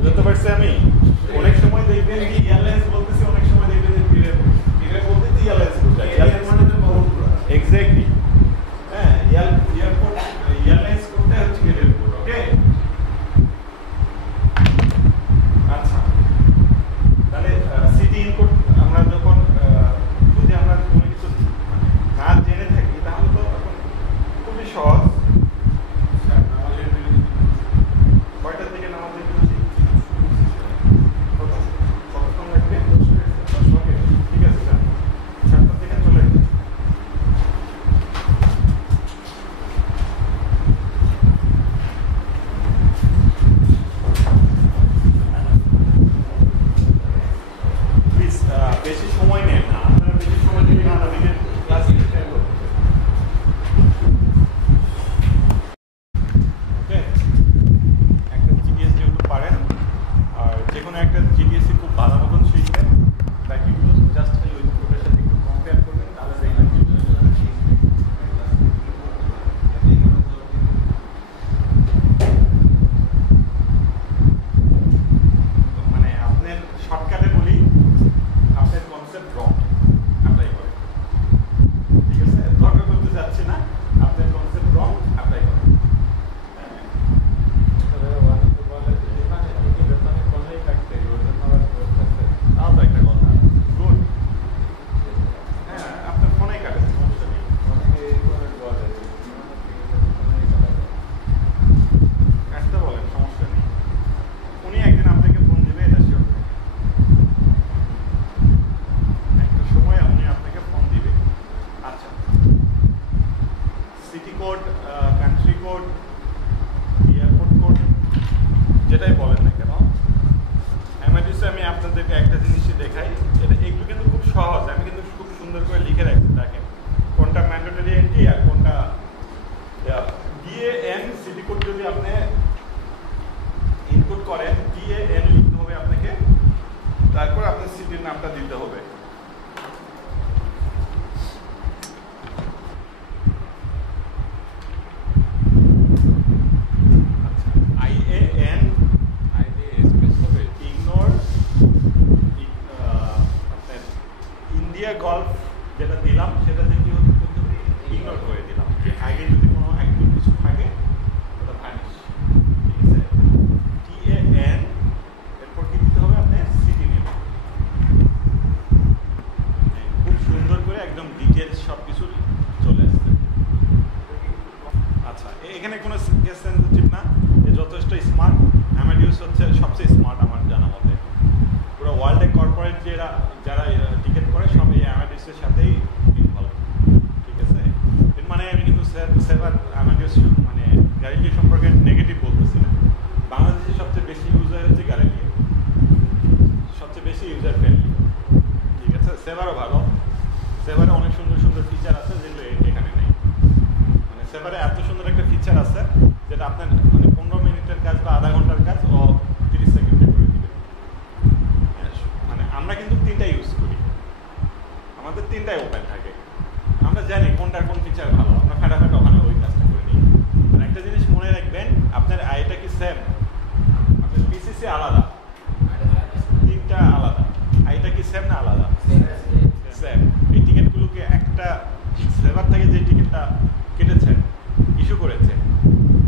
বুঝতে পারছি আমি? অনেক সময় দেখবেন যে এয়ারলাইন্স বলতেছে, অনেক সময় দেখবেন যে বিরে বলতেছে এয়ারলাইন্স কোথায়? এয়ারলাইন মানে তো বহুতগুলো। এক্স্যাক্টলি। হ্যাঁ, এয়ারপোর্ট এয়ারলাইন্স কোথায় হচ্ছে এয়ারপোর্ট। ওকে, আচ্ছা, তাহলে সিটি ইনপুট আমরা যখন যদি আমরা কোনো কিছু না জেনে থাকি তাহলে তো এখন খুবই সহজ। কয়টার দিকে নামাজ দেখেছি? কতক্ষণ লাগবে? 10 মিনিট। ঠিক আছে স্যার, 7টার দিকে চলে আসবে। প্লিজ বেশি সময় নেন না, আপনারা বেশি সময় দিলে আমাদেরকে ক্লাস শেষ করতে। ওকে, একটা জিডিএস যেহেতু পারেন, আর যে কোনো একটা জিডিএসি খুব ভালো মতন শিখবেন, বাকিগুলো জাস্ট ওই ওটার সাথে একটু কম্পেয়ার করবেন, তাহলে দেখবেন মানে আপনার শর্টকাটে বলি, আপনার কনসেপ্ট রং অ্যাপ্লাই করেন। ঠিক আছে, তর্ক করতে যাচ্ছি না, আপনার কনসেপ্ট রং অ্যাপ্লাই করেন। তাও তো একটা কথা, গুড। হ্যাঁ, আপনার ফোনেই কাটেন, সমস্যা নেই। কাটতে বলেন, সমস্যা নেই। উনি একদিন আপনাকে ফোন দেবে, এটা শিওর। একটা সময় উনি আপনাকে ফোন দিবে। আচ্ছা, city code, country code, airport code, যেটাই বলেন না কেন, এমআইডিসে আমি আপনাদেরকে একটা জিনিসই দেখাই, এগুলো কিন্তু খুব সহজ। আমি কিন্তু খুব সুন্দর করে লিখে রাখছি, দেখেন কোনটা ম্যান্ডেটরি এন্ট্রি আর কোনটা ডিএএন। সিটি কোড যদি আপনি ইনপুট করেন, ডিএএন লিখতে হবে আপনাকে, তারপর আপনার সিটির নামটা দিতে হবে। IAN ইগনোর আপনার ইন্ডিয়া গল্ফ যেটা দিলাম সেটাতে কি করতে হবে, ইগনোর করে দিলাম। যে আগে যদি কোনো অ্যাক্টিভ কিছু থাকে ওটা ভ্যানিশ। ঠিক আছে, TAN, এরপর কি দিতে হবে আপনার সিটি নেম। খুব সুন্দর করে একদম ডিটেলস সব কিছু চলে আসছে। আচ্ছা, এখানে কোনো কেস সেনসিটিভ না, যথেষ্ট স্মার্ট। অ্যামাডিউস হচ্ছে সবচেয়ে স্মার্ট আমার জানা মতে। পুরো ওয়ার্ল্ডে কর্পোরেট যারা টিকিট করে সব এই অ্যামাডিউসের সাথেই ইনভলভ। ঠিক আছে, এর মানে আমি কিন্তু সেভার অ্যামাডিউস মানে গ্যালিলিও সম্পর্কে নেগেটিভ বলতেছি না। বাংলাদেশে সবচেয়ে বেশি ইউজার হচ্ছে গ্যালিলিও, সবচেয়ে বেশি ইউজার ফ্রেন্ডলি। ঠিক আছে, সেভারও ভালো, সেভারে অনেক সুন্দর সুন্দর ফিচার আছে যেগুলো এখানে নেই। মানে সেভারে এত সুন্দর একটা ফিচার আছে যেটা আপনার মানে 15 মিনিটের কাজ বা আধা ঘন্টার কাজ ও 30 সেকেন্ডে করে দিবে। মানে আমরা কিন্তু 3টা ইউজ করি, আমাদের 3টাই ওপেন থাকে। আমরা জানি কোনটার কোন ফিচার ভালো, আমরা ফাটাফাটি ওখানে ওই কাজটা করে নিই। আর একটা জিনিস মনে রাখবেন, আপনার আইটা কি সেম, আপনার পিসিসি আলাদা, 3টা আলাদা। আইটা কি সেম না আলাদা? সেম। এই টিকিটগুলোকে একটা সেভার থেকে যে টিকিটটা কেটেছেন, ইস্যু করেছেন,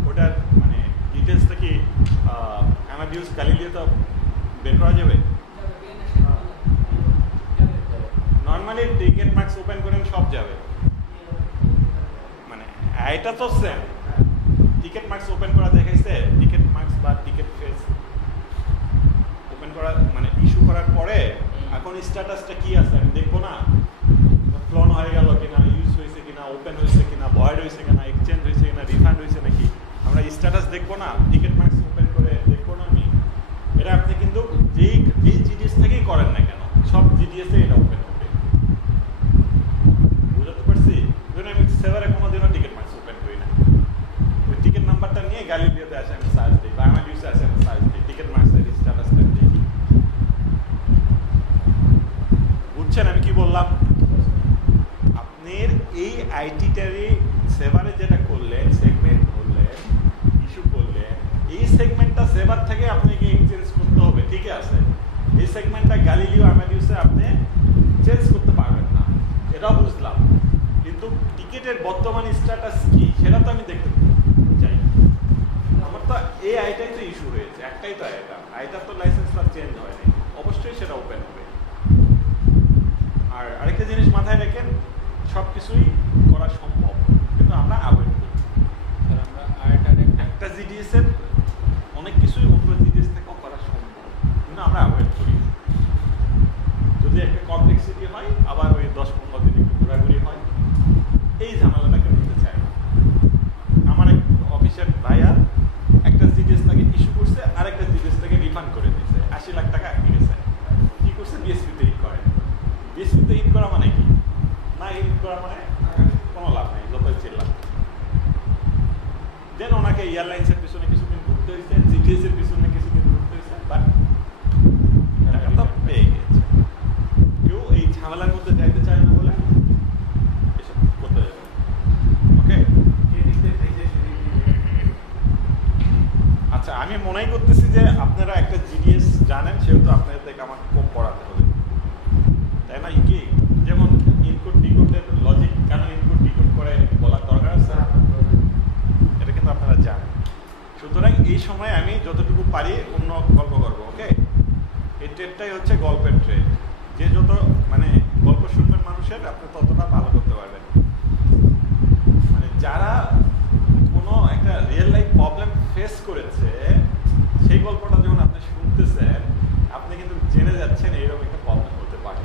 ওটার মানে ডিটেলসটা কি অ্যামাডিউস গ্যালিলিও তো বের করা যাবে? নর্মালি টিকিট মার্কস ওপেন করেন সব যাবে, মানে এটা তো সেম। টিকিট মার্কস ওপেন করা দেখাইছে, টিকিট মার্কস বা টিকিট ফেস ওপেন করা মানে ইস্যু করার পরে এখন স্ট্যাটাসটা কি আছে আমি দেখবো না, ফ্লন হয়ে গেল কিনা, ইউজ হয়েছে কিনা, ওপেন হয়েছে কিনা, ভয়েড হয়েছে কিনা, এক্সচেঞ্জ হয়েছে কিনা, রিফান্ড হয়েছে নাকি, আমরা স্ট্যাটাস দেখবো না? টিকিট মার্কস ওপেন করে দেখবো না আমি? এটা আপনি কিন্তু যেই জিডিএস থেকেই করেন না কেন, সব জিডিএসে এটা ওপেন হবে। বুঝতে পারছি? ধরুন আমি সেভারে কোনোদিনও টিকিট মার্কস ওপেন করি না, ওই টিকিট নাম্বারটা নিয়ে গ্যালিলিওতে আসে আমি সার্চ দিই, বা অ্যামাডিউসে আসে আমি সার্চ দিই, টিকিট মার্কসের স্ট্যাটাসটা দেখি। বুঝছেন আমি কি বললাম? আপনার এই আইটিটারি সেভারে যেটা করলেন, সেগমেন্ট করলেন, ইস্যু করলেন, এই সেগমেন্টটা সেভার থেকে আপনাকে এক্সচেঞ্জ করতে সেগমেন্টটা গ্যালিলিও আমাডিউসে আপনি চেঞ্জ করতে পারবেন না, এটাও বুঝলাম, কিন্তু টিকিটের বর্তমান স্ট্যাটাস কি সেটা তো আমি দেখতে চাই। আমার তো এই আইটাই তো ইস্যু হয়েছে, একটাই তো আইটার তো লাইসেন্সটা চেঞ্জ হয়নি, অবশ্যই সেটা ওপেন হবে। আর আরেকটা জিনিস মাথায় রাখেন, সব কিছুই করা সম্ভব, কিন্তু আমরা অ্যাভয়েড করি। স্যার আমরা আরেকটা একটা জিডিএস এর অনেক কিছুই অন্য জিডিএস থেকেও করা সম্ভব, কিন্তু আমরা অ্যাভয়েড করি। যদি একটা কমপ্লেক্সিটি হয়, আবার ওই 10-15 দিন একটু ঘোরাঘুরি হয়, এই ঝামেলাটাকে নিতে চায় না। আমার এক অফিসের ভাইয়া একটা জিডিএস থেকে ইস্যু করছে, আরেকটা জিডিএস থেকে রিফান্ড করে দিয়েছে, 80 লাখ টাকা আটকে গেছে। কি করছে? বিএসপিতে হিট করে। বিএসপিতে হিট করা মানে কি? না, হিট করা মানে কোনো লাভ নেই, যতই চিল্লাম। দেন ওনাকে এয়ারলাইন্সের পিছনে কিছুদিন ঘুরতে হয়েছে, জিটিএস এর পিছনে কিছুদিন ঘুরতে হয়েছে, বাট টাকাটা পেয়ে গেছে। কেউ এই ঝামেলার মধ্যে যাইতে চায় না বলে এসব করতে যাবে। ওকে, আচ্ছা, আমি মনেই করতেছি যে আপনারা একটা জিডিএস জানেন, সেহেতু আপনাদের থেকে আমার কম পড়াতে হবে, তাই না? কি যেমন ইনপুট ডিকোডের লজিক কেন ইনপুট ডিকোড করে বলার দরকার আছে, এটা কিন্তু আপনারা জানেন। সুতরাং এই সময় আমি যতটুকু পারি অন্য গল্প করবো। ওকে, এই ট্রেডটাই হচ্ছে গল্পের ট্রেড। যে যত মানে গল্প শুনবেন মানুষের, আপনি ততটা ভালো করতে পারবেন। মানে যারা কোনো একটা রিয়েল লাইফ প্রবলেম ফেস করেছে, সেই গল্পটা যখন আপনি শুনতেছেন, আপনি কিন্তু জেনে যাচ্ছেন এইরকম একটা প্রবলেম হতে পারে।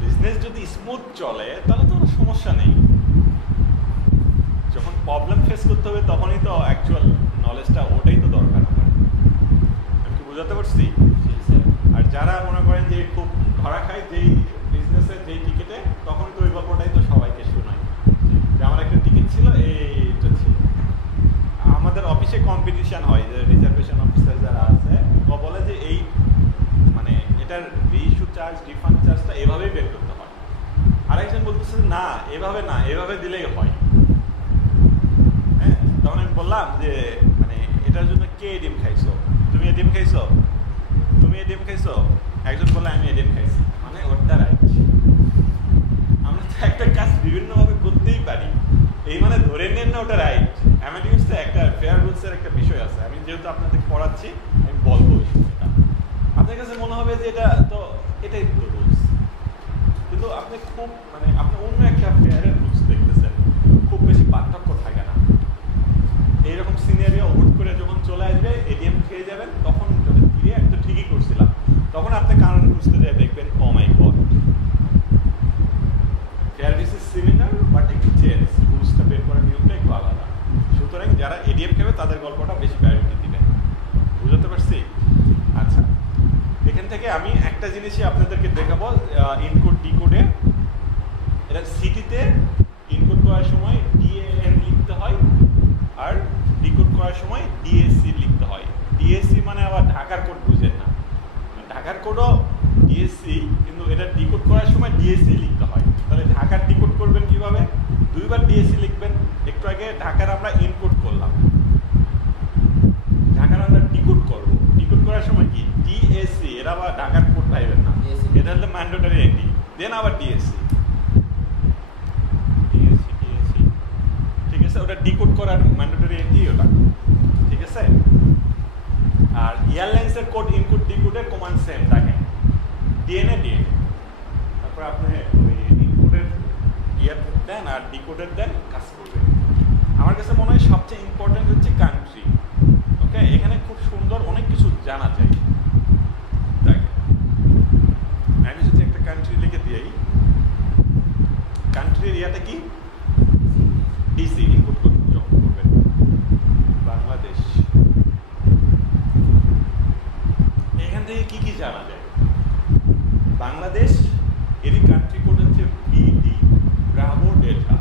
বিজনেস যদি স্মুথ চলে তাহলে তো কোনো সমস্যা নেই। যখন প্রবলেম ফেস করতে হবে তখনই তো অ্যাকচুয়াল নলেজটা, ওটাই তো দরকার আমার। আমি কি বোঝাতে পারছি? আর যারা মনে করেন যে খুব ধরা খায় যেই বিজনেসের যেই টিকিটে, তখন তো ওই গল্পটাই তো সবাইকে শোনায় যে আমার একটা টিকিট ছিল, এইটা ছিল। আমাদের অফিসে কম্পিটিশন হয়, যে রিজার্ভেশন অফিসার যারা আছে, ও বলে যে এই মানে এটার রিইস্যু চার্জ, রিফান্ড চার্জটা এভাবেই বের করতে হয়। আরেকজন বলতেছে না, এভাবে না, এভাবে দিলেই হয়। হ্যাঁ, তখন আমি বললাম যে মানে এটার জন্য কে এডিএম খাইছো? তুমি এডিএম খাইছো? তুমি এডিএম খাইছো? একজন বললে আমি এডিএম খাইছি, মানে ওটা রাইট। আমরা তো একটা কাজ বিভিন্নভাবে করতেই পারি, এই মানে ধরে নেন না ওটা রাইট। অ্যামেডিউসে একটা ফেয়ার রুলসের একটা বিষয় আছে, আমি যেহেতু আপনাদের পড়াচ্ছি আমি বলবো ওই সময়টা। আপনার কাছে মনে হবে যে এটা তো এটাই তো রুলস, কিন্তু আপনি খুব মানে আপনি অন্য একটা ফেয়ারের রুলস দেখতেছেন, খুব বেশি পার্থক্য থাকে না। এইরকম সিনিয়রিও হুট করে যখন চলে আসবে, এডিএম খেয়ে যাবেন, তখন ধীরে একটু ঠিকই করছিলাম, তখন আপনি কারণ খুঁজতে যায় দেখবেন oh my god, fair this is similar but একটু চেঞ্জ, রুলসটা বের করার নিয়মটা একটু আলাদা। সুতরাং যারা এডিএম খাবে তাদের গল্পটা বেশি প্রায়োরিটি দিবেন। বুঝতে পারছি? আচ্ছা, এখান থেকে আমি একটা জিনিসই আপনাদেরকে দেখাবো, ইনকোড ডিকোডে। এটা সিটিতে ইনকোড করার সময় ডিএএন লিখতে হয়, আর ডিকোড করার সময় ডিএসসি লিখতে হয়। ডিএসসি মানে আবার ঢাকার কোড বুঝেন না, ঢাকার কোডও ডিএসসি, কিন্তু এটা ডিকোড করার সময় ডিএসসি লিখতে হয়। তাহলে ঢাকার ডিকোড করবেন কিভাবে? দুইবার ডিএসসি লিখবেন। একটু আগে ঢাকার আমরা ইনকোড করলাম, ঢাকার আমরা ডিকোড করবো। ডিকোড করার সময় কি ডিএসসি, এরা আবার ঢাকার কোড পাইবেন না, এটা হলো ম্যান্ডেটরি এন্ট্রি, দেন আবার ডিএসসি। ঠিক আছে, ওটা ডিকোড করার ম্যান্ডেটরি এন্ট্রি ওটা, ঠিক আছে। আর এয়ারলাইন্সের কোড ইনকোড ডিকোডের কমান্ড সেম থাকে, ডিএনএ ডিএনএ। তারপর আপনি ওই ইনকোডের ইয়ার দেন আর ডিকোডের দেন, কাজ করবে। আমার কাছে মনে হয় সবচেয়ে ইম্পর্টেন্ট হচ্ছে কান্ট্রি। ওকে, এখানে খুব সুন্দর অনেক কিছু জানা যায়। আমি যদি একটা কান্ট্রি লিখে দিই, কান্ট্রির ইয়াটা কি ডিসি ইনপুট যখন করবেন, বাংলাদেশ। এখান থেকে কি কি জানা যায়? বাংলাদেশ, এরই কান্ট্রি কোড হচ্ছে বিডি, ব্রাভো ডেল্টা।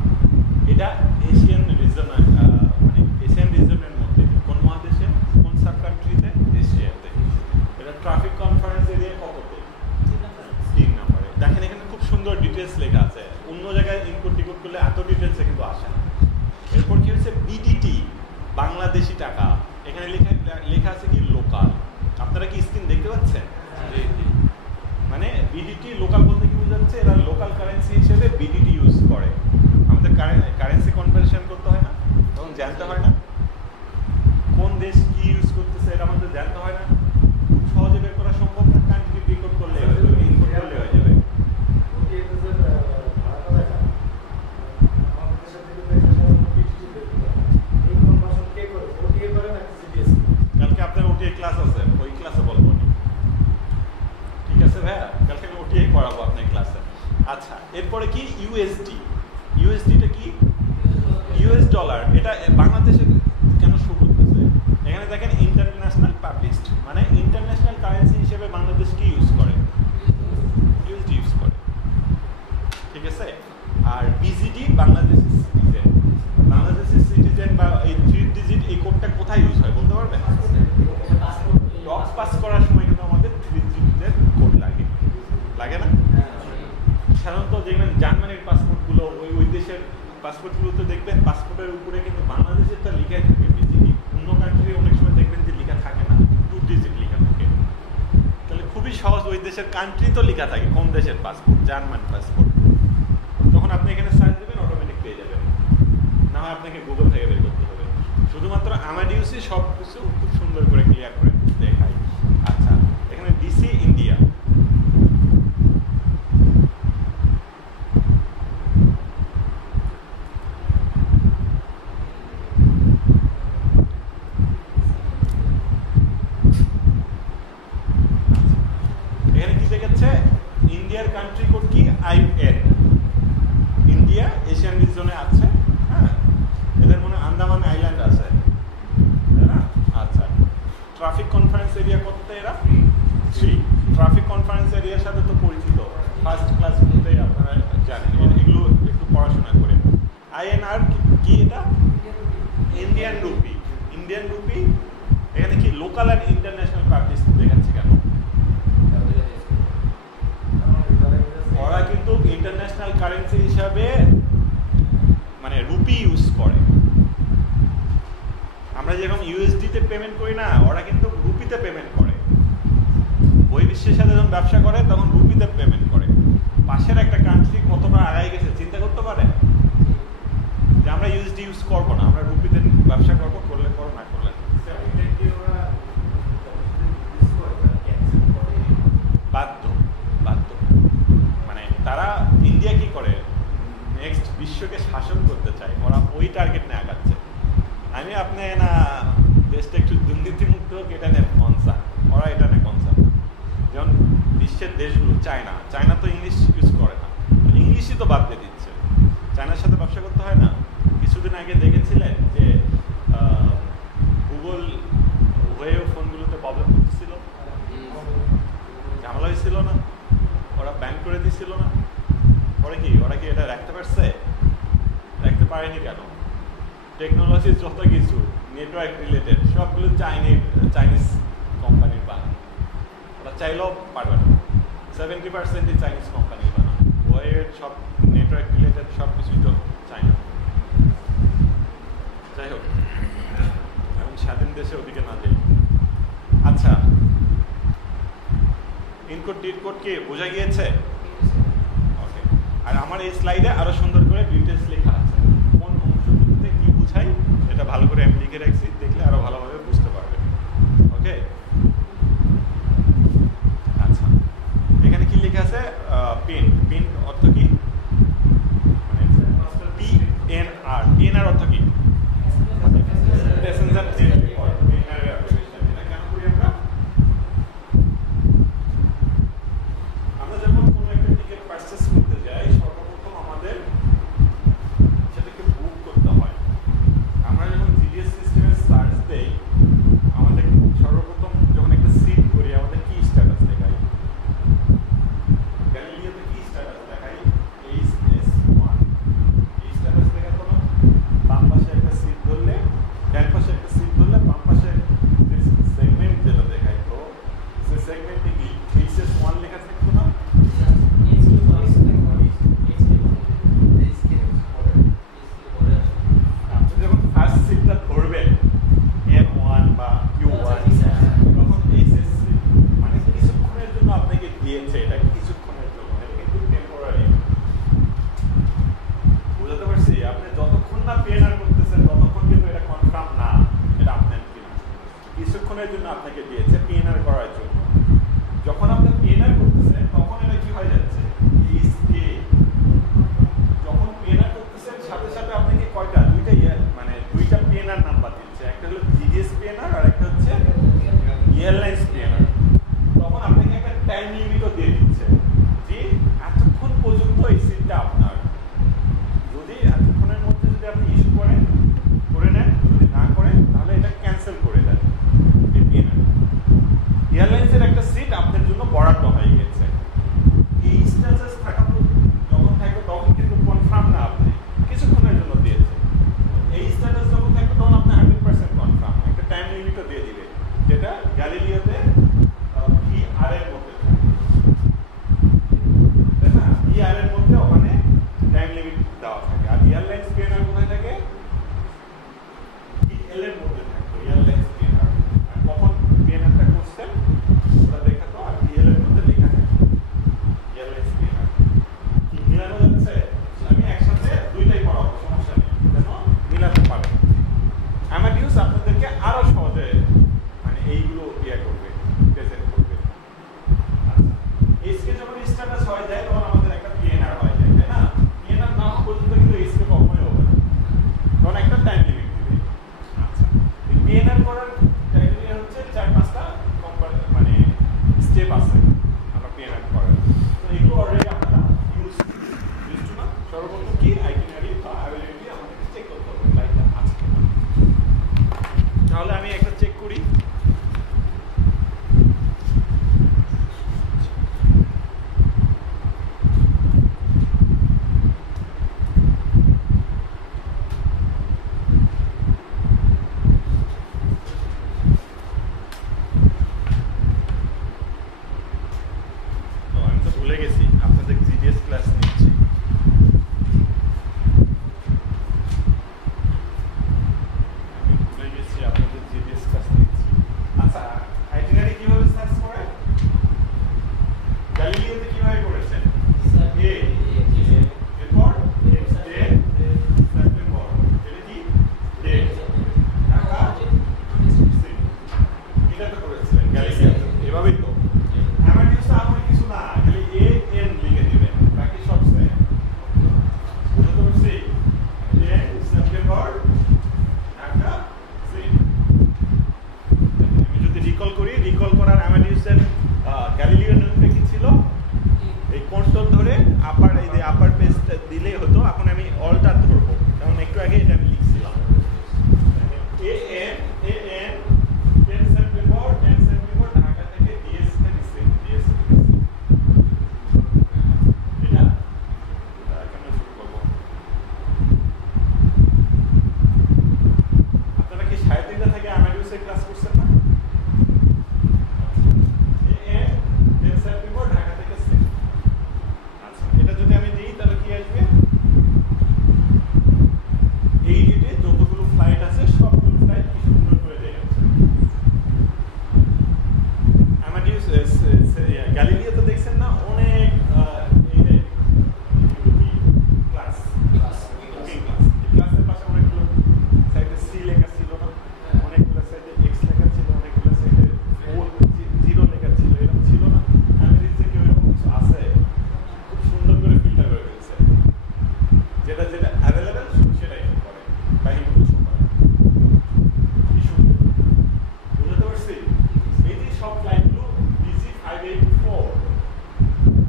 এটা এশিয়ান রিজন, মানে এশিয়ান রিজনের মধ্যে কোন মহাদেশে, কোন সাব কান্ট্রিতে? এশিয়াতে। এটা ট্রাফিক কনফারেন্স এরিয়া কততে? 3 নম্বরে। দেখেন এখানে খুব সুন্দর ডিটেলস লেখা আছে, অন্য জায়গায় ইনপুট ডিকোড করলে এত ডিটেলসে কিন্তু আসে না। এরপর কি হচ্ছে বাংলাদেশি টাকা, এখানে লেখা আছে কি লোকাল। আপনারা কি স্ক্রিন দেখতে পাচ্ছেন? ওটিআই ক্লাস আছে, ওই ক্লাসে বলবো না। ঠিক আছে ভাইয়া, কালকে আমি ওটিআই করাবো আপনার ক্লাসে। আচ্ছা, এরপরে কি ইউএসডি। ইউএসডিটা কি? US dollar. এটা বাংলাদেশে কেন শুরু করতেছে? এখানে দেখেন ইন্টারন্যাশনাল পাবলিশড, মানে ইন্টারন্যাশনাল কারেন্সি হিসেবে বাংলাদেশ কি ইউজ করে? ইউএসডি ইউজ করে। ঠিক আছে। আর বিজিডি বাংলাদেশের সিটিজেন। বাংলাদেশের সিটিজেন বা এই 3 ডিজিট এই কোডটা কোথায় ইউজ হয় বলতে পারবেন? ডক্স পাস করার সময় কিন্তু আমাদের 3 ডিজিটের কোড লাগে, লাগে না? সাধারণত দেখবেন জার্মানির পাসপোর্টগুলো, ওই দেশের পাসপোর্টগুলোতে দেখবেন পাসপোর্টের উপরে কিন্তু বাংলাদেশেরটা লিখাই থাকে বিজিডি। অন্য কান্ট্রি অনেক সময় দেখবেন যে লেখা থাকে না, 2 ডিজিট লেখা থাকে। তাহলে খুবই সহজ, ওই দেশের কান্ট্রি তো লেখা থাকে কোন দেশের পাসপোর্ট, জার্মান পাসপোর্ট। তখন আপনি এখানে সার্চ দেবেন, অটোমেটিক পেয়ে যাবেন। না হয় আপনাকে গুগল থেকে বের করতে হবে। শুধুমাত্র আমাডিউসি সব কিছু খুব সুন্দর করে ক্লিয়ার করে দেখায়। আচ্ছা, এখানে ডিসি ইন্ডিয়া। এখানে কি দেখাচ্ছে? ইন্ডিয়ার কান্ট্রি কোড কি? আইএন। ইন্ডিয়া এশিয়ান রিজনে আছে। হ্যাঁ, এদের মনে আন্দামান আইল্যান্ড আছে, তাই না? আচ্ছা, ট্রাফিক কনফারেন্স এরিয়া কতটা এরা? 3। ট্রাফিক কনফারেন্স এরিয়ার সাথে তো পরিচিত, ফার্স্ট ক্লাসগুলোতে আপনারা জানেন, এগুলো একটু পড়াশোনা করে। আইএনআর কি? এটা ইন্ডিয়ান রুপি। Indian rupee. এখানে কি লোকাল অ্যান্ড ইন্টারন্যাশনাল পাবলিশ দেখাচ্ছে কেন? ওরা কিন্তু ইন্টারন্যাশনাল কারেন্সি হিসাবে মানে রুপি ইউজ করে। আমরা যেরকম ইউএসডিতে পেমেন্ট করি না, ওরা কিন্তু রুপিতে পেমেন্ট করে। বহির্বিশ্বের সাথে যখন ব্যবসা করে তখন রুপিতে পেমেন্ট করে। পাশের একটা কান্ট্রি কতটা আগায় গেছে চিন্তা করতে পারে যে আমরা ইউএসডি ইউজ করবো না, আমরা রুপিতে ব্যবসা করবো, করলে করো না করলে বাধ্য। বাধ্য মানে তারা, ইন্ডিয়া কি করে, নেক্সট বিশ্বকে শাসন করতে চায়, ওরা ওই টার্গেট নিয়ে আগাচ্ছে। আমি আপনি না দেশটা একটু দুর্নীতিমুক্ত হোক এটা নিয়ে কনসার্ন, ওরা এটা নিয়ে কনসার্ন না। যেমন বিশ্বের দেশগুলো, চায়না তো ইংলিশ ইউজ করে না, ইংলিশই তো বাদ দিয়ে দিচ্ছে। চায়নার সাথে ব্যবসা করতে হয় না। কিছুদিন আগে দেখেছিলেন যে গুগল ওয়েব ফোনগুলোতে প্রবলেম হচ্ছিল, ঝামেলা হয়েছিল না, ওরা ব্যান করে দিছিল না। ওরা কি এটা রাখতে পারছে? রাখতে পারেনি কেন? টেকনোলজির যত কিছু নেটওয়ার্ক রিলেটেড সবগুলো চাইনিজ কোম্পানির বানানো। ওরা চাইলেও পারবে না। 70% চাইনিজ কোম্পানির বানানো। ওয়ের সব নেটওয়ার্ক রিলেটেড সব কিছুই তো চাইনা। যাই হোক, এখন স্বাধীন দেশে ওদিকে না যাই। আচ্ছা, ইনকোড ডিকোড কি বোঝা গিয়েছে? ওকে। আর আমার এই স্লাইডে আরো সুন্দর করে ডিটেলস লেখা আছে, কোন অংশগুলোতে কি বোঝাই এটা ভালো করে আমি লিখে রাখছি, দেখলে আরো ভালোভাবে বুঝতে পারবে। ওকে। আচ্ছা, এখানে কি লেখা আছে? পিন। পিন অর্থ কি? মানে পিএনআর। পিএনআর অর্থ কি? Passenger name report. পিএনআর এর অ্যাপ্লিকেশন এটা কেন করি আমরা? আমরা যখন কোনো একটা টিকিট পারচেজ করতে যাই, সর্বপ্রথম আমাদের সেটাকে বুক করতে হয়। আমরা যখন জিডিএস সিস্টেমে সার্চ দেই, আমাদের সর্বপ্রথম যখন একটা সিট করি, আমাদের কি স্ট্যাটাস দেখাই? গ্যালিলিওতে কি স্ট্যাটাস দেখাই? HS1 এই স্ট্যাটাস দেখাতো না? বাম পাশে একটা সিট ধরলে, ডান পাশে একটা সিট ধরলে, বাম পাশে যে সেগমেন্ট যেটা দেখাই, তো সে সেগমেন্টে কি HS1 লেখা থাকতো না? আপনি যখন ফার্স্ট সিটটা ধরবেন N1 বা Q1, তখন HS3 মানে কিছুক্ষণের জন্য আপনাকে দিয়েছে, এটা কিছুক্ষণের জন্য, এটা কিন্তু টেম্পোরারি। বুঝতে পারছি? আপনি যতক্ষণ না পিএনআর করতেছেন ততক্ষণ কিন্তু এটা কনফার্ম না এটা আপনার কিনা। কিছুক্ষণের জন্য আপনাকে দিয়েছে পিএনআর করার জন্য। যখন আপনি পিএনআর করতেছেন তখন এটা কি হয়ে যাচ্ছে? যখন পিএনআর করতেছেন সাথে সাথে আপনাকে কয়টা? দুইটা পিএনআর নাম্বার দিচ্ছে। একটা হলো জিডিএস পিএনআর আর একটা হচ্ছে গ্যালিলিওতে VR এর মধ্যে থাকে, তাই না? VR এর মধ্যে ওখানে টাইম লিমিট দেওয়া থাকে। আর এয়ারলাইন স্ক্যানার কোথায় থাকে? EL এর মধ্যে থাকে এয়ারলাইন স্ক্যানার। আর কখন স্ক্যানারটা করছেন ওটা দেখাতো, আর EL এর মধ্যে লেখা থাকে এয়ারলাইন স্ক্যানার। কি মিলানো যাচ্ছে? আমি একসাথে দুইটাই পড়াবো, সমস্যা নেই, যেন মিলাতে পারে। অ্যামাডিউস আপনাদেরকে আরো সহজে মানে এইগুলো করবে, প্রেজেন্ট করবে। আচ্ছা, এসকে যখন স্ট্যাটাস হয়ে যায় তখন আমাদের একটা পিএনআর হয়ে যায়, তাই না? পিএনআর না হওয়া পর্যন্ত কিন্তু এসকে কখনোই হবে না, তখন একটা টাইম লিমিট দিবে। আচ্ছা, পিএনআর করার ক্রাইটেরিয়া হচ্ছে 4-5টা মানে স্টেপ আছে আমরা পিএনআর করার। তো এগুলো অলরেডি আপনারা ইউজ টু না। সর্বপ্রথম কি আইটিনারি বা অ্যাভেলেবিলিটি আমাদের চেক করতে হবে ফ্লাইটটা আছে কিনা। তাহলে আমি একটা চেক করি। আমি তো ভুলে গেছি আপনাদের জিডিএস ক্লাস নিচ্ছি। আমি ভুলে গেছি আপনাদের জিডিএস ক্লাস নিচ্ছি। আচ্ছা, আইটিনারি কিভাবে সার্চ করে? গ্যালিলিওতে কিভাবে করেছেন? এ এরপর ডে সেপ্টেম্বর, এটা কি ডে ঢাকা এটা তো করেছিলেন গ্যালিলিওতে, এভাবেই তো। অ্যামাডিউসে আমার কিছু না, খালি AN লিখে দিবেন, বাকি সব সেম। বুঝতে পারছি? Day September Dhaka same. আমি যদি রিকল করি, রিকল করার অ্যামাডিউসের গ্যালিলিও নিয়মটা কি ছিল? এই কন্ট্রোল ধরে আপার, এই যে আপার পেজটা দিলেই হতো। এখন আমি অলটা ধরবো, যেমন একটু আগে এটা আমি লিখছিলাম AN 10 সেপ্টেম্বর ঢাকা থেকে DS থেকে সেম, DS এটা কেমন শুরু করবো? আপনারা কি সাহিত্যিকটা থেকে অ্যামাডিউসের ক্লাস করছেন না? AN 10 সেপ্টেম্বর ঢাকা থেকে সেম। আচ্ছা, এটা যদি আমি দিই তাহলে কি আসবে? এই ডেটে যতগুলো ফ্লাইট আছে সবগুলো ফ্লাইট কি সুন্দর করে দেয়া আছে। অ্যামাডিউস গ্যালিলিওতে দেখছেন না অনেক এই ক্লাস বুকিং ক্লাস, ক্লাসের পাশে অনেকগুলো সাইডে C লেখা ছিল না, অনেকগুলো সাইডে X লেখা ছিল, অনেকগুলো সাইডে 0 লেখা ছিল, এরকম ছিল না? অ্যামাডিউসে কি এরকম কিছু আছে? খুব সুন্দর করে ফিল্টার করে ফেলছে, যেটা যেটা অ্যাভেলেবেল সেটাই করে, বাকিগুলো শো করে। কি সুন্দর, বুঝতে পারছি? এই যে সব ফ্লাইটগুলো BG584,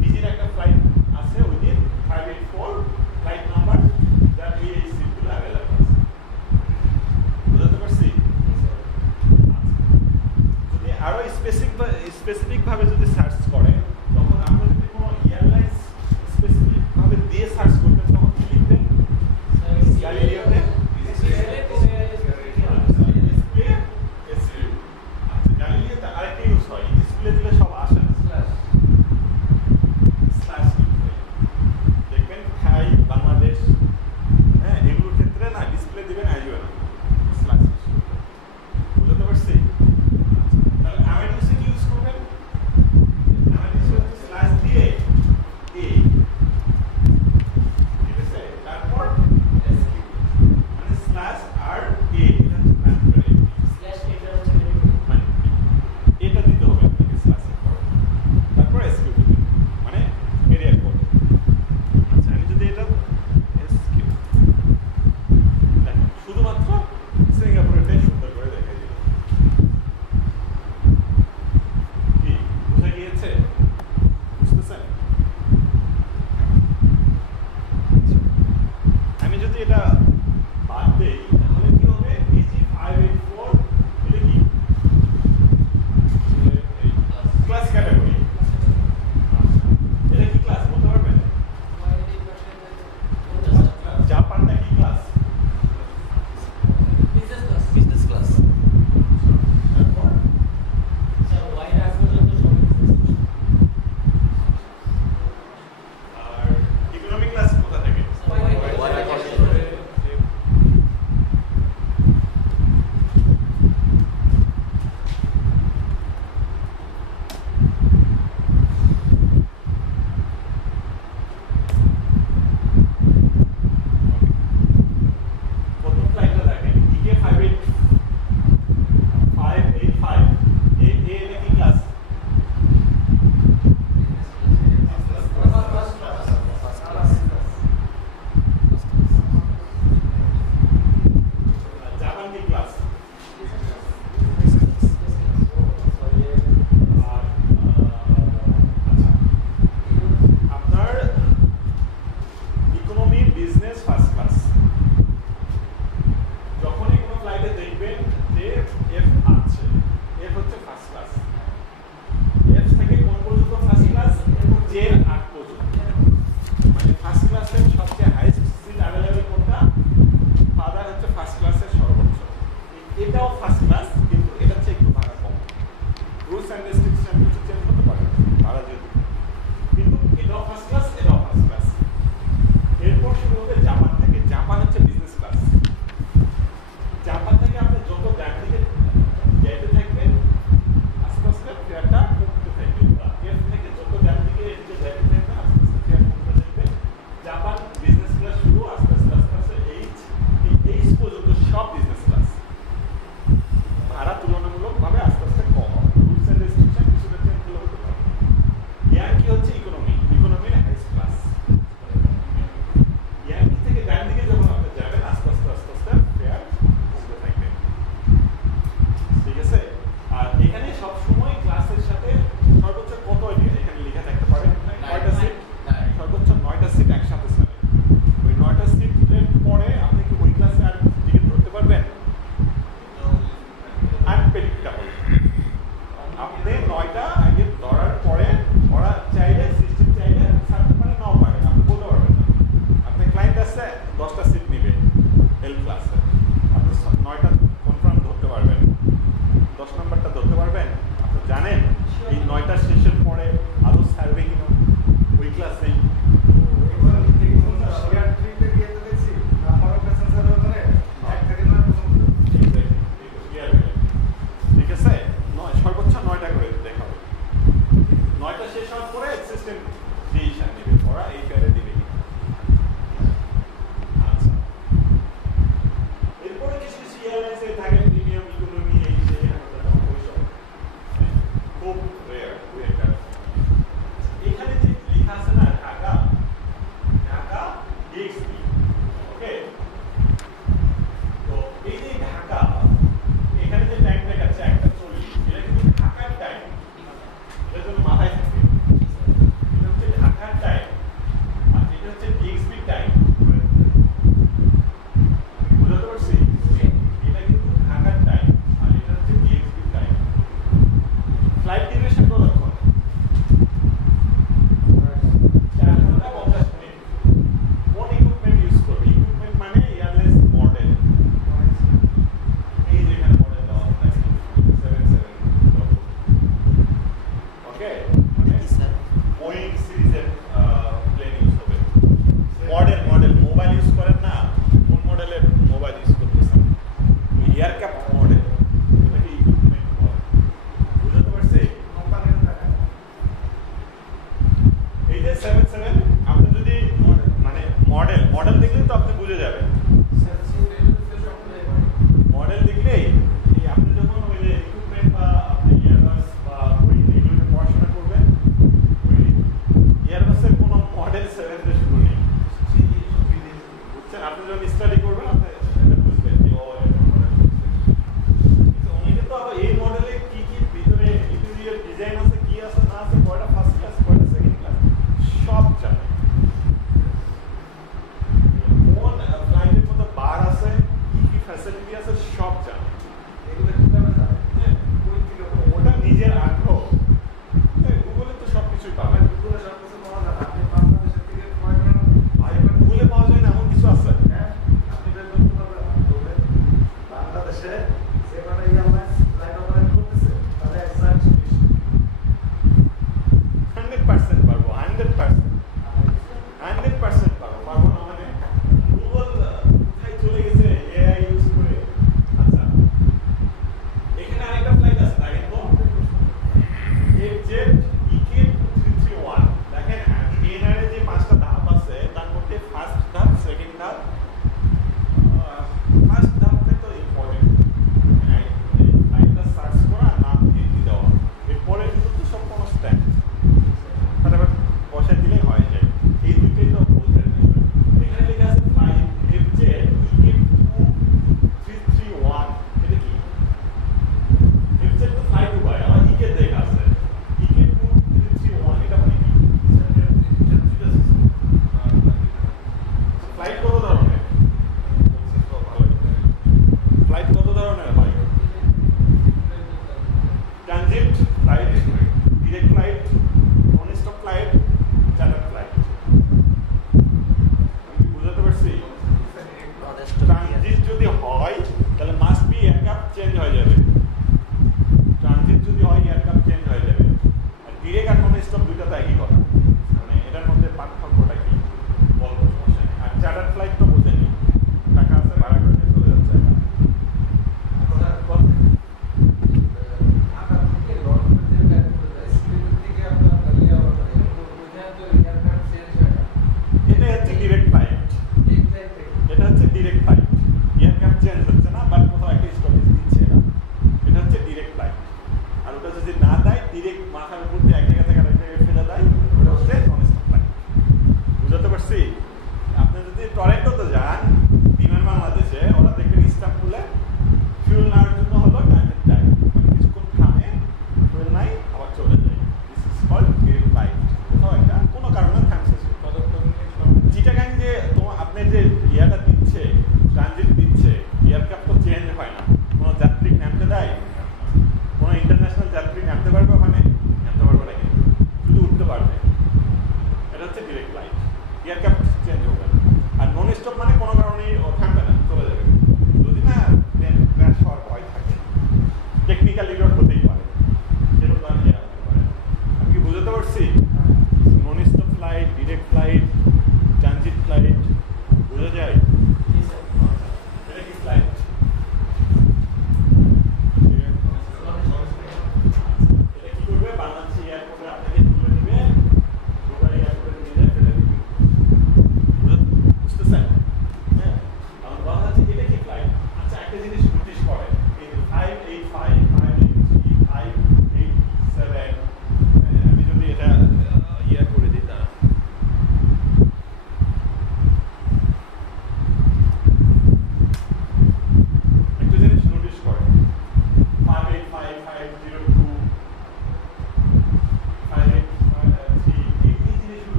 বিজির একটা ফ্লাইট আছে ওই দিন 584 ফ্লাইট নাম্বার, যার এই সিটগুলো অ্যাভেলেবেল আছে। বুঝতে পারছি? যদি আরো স্পেসিফিক ভাবে যদি সার্চ করে, তখন আমরা যদি কোনো এয়ারলাইন্স স্পেসিফিক ভাবে দিয়ে সার্চ করতেন তখন কি লিখতেন? গ্যালিলিওতে ডিসপ্লে এসভিউ। আচ্ছা, গ্যালিলিওতে আরেকটা ইউজ হয়, ডিসপ্লে দিলে সব আসে না, স্ল্যাশ দেখবেন থাই, বাংলাদেশ, হ্যাঁ এগুলোর ক্ষেত্রে না ডিসপ্লে দিবেন আসবে না, স্ল্যাশ। বুঝতে পারছি? তাহলে অ্যামাডিউসে কি ইউজ করবেন? অ্যামাডিউসে হচ্ছে স্ল্যাশ দিয়ে A, ঠিক আছে? তারপর SQ জানেন এই 9টা শেষের পরে আরো ছাড়বে কিনা ওই ক্লাসেই? ঠিক আছে, সর্বোচ্চ 9টা করে দেখা হবে। 9টা শেষ হওয়ার পরে সিস্টেম ডিসিশন নেবে ওরা এই প্যারে দিবে কিনা। আচ্ছা, এরপরে কিছু কিছু এয়ারলাইন্সে থাকে প্রিমিয়াম ইকোনমি এই যে ওইসব খুব রেয়ার ওই একটা। এখানে যে লেখা আছে না ঢাকা, ঢাকা ডিএক্সপি, ওকে? তো এই যে ঢাকা, এখানে যে টাইম দেখাচ্ছে 1:40, এটা কিন্তু ঢাকার টাইম, এটা তো মাথায় থাকে। এটা হচ্ছে ঢাকার টাইম আর এটা হচ্ছে ডিএক্সপি টাইম। বুঝতে পারছি? এটা কিন্তু ঢাকার টাইম আর এটা হচ্ছে ডিএক্সপি টাইম। ফ্লাইট ডিউরেশন কতক্ষণ? 4 ঘন্টা 50 মিনিট। কোন ইকুইপমেন্ট ইউজ করবে? ইকুইপমেন্ট মানে এয়ারলাইন্স মডেল। এই যেখানে মডেল দেওয়া আছে 77, ওকে? মানে স্যার বোয়িং সিরিজের প্লেন ইউজ হবে। মডেল মোবাইল ইউজ করেন না, কোন মডেলের মোবাইল ইউজ করতেছেন? এয়ারক্রাফট মডেল, এটাকে ইকুইপমেন্ট বলে। বুঝতে পারছি? এই যে 77, আপনি যদি মানে মডেল দেখলে তো আপনি বুঝে যাবেন। মডেল দেখলেই এই আপনি যখন ওই যে ইকুইপমেন্ট বা আপনি এয়ারবাস বা ওই এগুলোতে পড়াশোনা করবেন, ওই এয়ারবাসের কোনো মডেল 7 দিয়ে শুরু নেই। বুঝছেন? আপনি যখন স্টাডি করবেন আপনি এটা বুঝবেন যে ও এরকম মডেল। কিন্তু অনেকে তো আবার এই মডেলে কি কি ভিতরে ইন্টেরিয়র ডিজাইন আছে, কি আছে না আছে, কয়টা ফার্স্ট ক্লাস কয়টা সেকেন্ড ক্লাস সব জানে। কোন ফ্লাইটের মধ্যে বার আছে, কি ফ্যাসিলিটি আছে সব জানে। ওটা নিজের আগ্রহ। গুগলে তো সবকিছুই পাবেন। ভাই গুগলে পাওয়া যায় না এমন কিছু আছে? বাংলাদেশে যেখানে এয়ারলাইন্স ফ্লাইট অপারেট করতেছে তাদের এক্সাক্ট 100% পারবো, 100% পারবো না মানে গুগল কোথায় চলে গেছে এআই ইউজ করে। আচ্ছা, এখানে আরেকটা ফ্লাইট আছে দেখেন তো, এফজেড ইকে 331। দেখেন এনআর এর যে 5টা ধাপ আছে তার মধ্যে ফার্স্ট ধাপ, সেকেন্ড ধাপ, ফার্স্ট ধাপটা তো ইম্পর্টেন্ট। ফ্লাইটটা সার্চ করা, নাম দিয়ে দেওয়া, এরপরে কিন্তু সব কনস্ট্যান্ট ফটাফট বসায় দিলেই হয়ে যায়। এই দুটোই তো বোঝার বিষয়। এখানে লেখা আছে ফ্লাইট এফজেড ইকে 331। এটা কি? এফজেড তো ফ্লাইট দুবাই, আমার ইকে দেখা আছে ইকে 331, এটা মানে কি? ফ্লাইট কত ধরনের? ফ্লাইট কত ধরনের হয়? Transit flight, direct flight, non stop flight, charter flight. আমি কি বুঝতে পারছি? ট্রানজিট যদি হয় তাহলে মাস্ট বি এয়ারক্রাফট চেঞ্জ হয়ে যাবে। ট্রানজিট যদি হয় এয়ারক্রাফট চেঞ্জ হয়ে যাবে। আর ডিরেক্ট আর নন স্টপ দুইটা তো একই কথা, মানে এটার মধ্যে পার্থক্যটা কি বলবো, সমস্যা নেই। আর চার্টার ফ্লাইট তো বোঝেনি, টাকা আছে ভাড়া করে নিয়ে চলে যাচ্ছে। এটা হচ্ছে ডিরেক্ট ফ্লাইট, এটা হচ্ছে ডিরেক্ট ফ্লাইট। এয়ারক্রাফট চেঞ্জ হচ্ছে না, বাট কোথাও একটা স্টপেজ দিচ্ছে না, এটা হচ্ছে ডিরেক্ট ফ্লাইট। আর ওটা যদি না দেয়, ডিরেক্ট মাথার উপর দিয়ে এক জায়গা থেকে আরেক জায়গায় ফেলে দেয়, ওটা হচ্ছে নন স্টপ ফ্লাইট। বুঝতে পারছি? আপনি যদি টরেন্টোতে যান বিমান বাংলাদেশে, ওরা দেখবেন ইস্তাম্বুলে ফিউল নেওয়ার জন্য হলো ট্রানজিট টাইম, মানে কিছুক্ষণ থামে, ফিউল নাই, আবার চলে যায়। This is called direct flight. কোথাও একটা কোনো কারণে থামছে। চিটাগাং যে আপনি যে ইয়াটা দিচ্ছে, ট্রানজিট দিচ্ছে, এয়ারক্রাফট তো চেঞ্জ হয় না, কোনো যাত্রী নামতে দেয়? কোনো ইন্টারন্যাশনাল যাত্রী নামতে পারবে ওখানে? নামতে পারবে না, কিন্তু শুধু উঠতে পারবে। এটা হচ্ছে ডিরেক্ট ফ্লাইট। এয়ারক্রাফট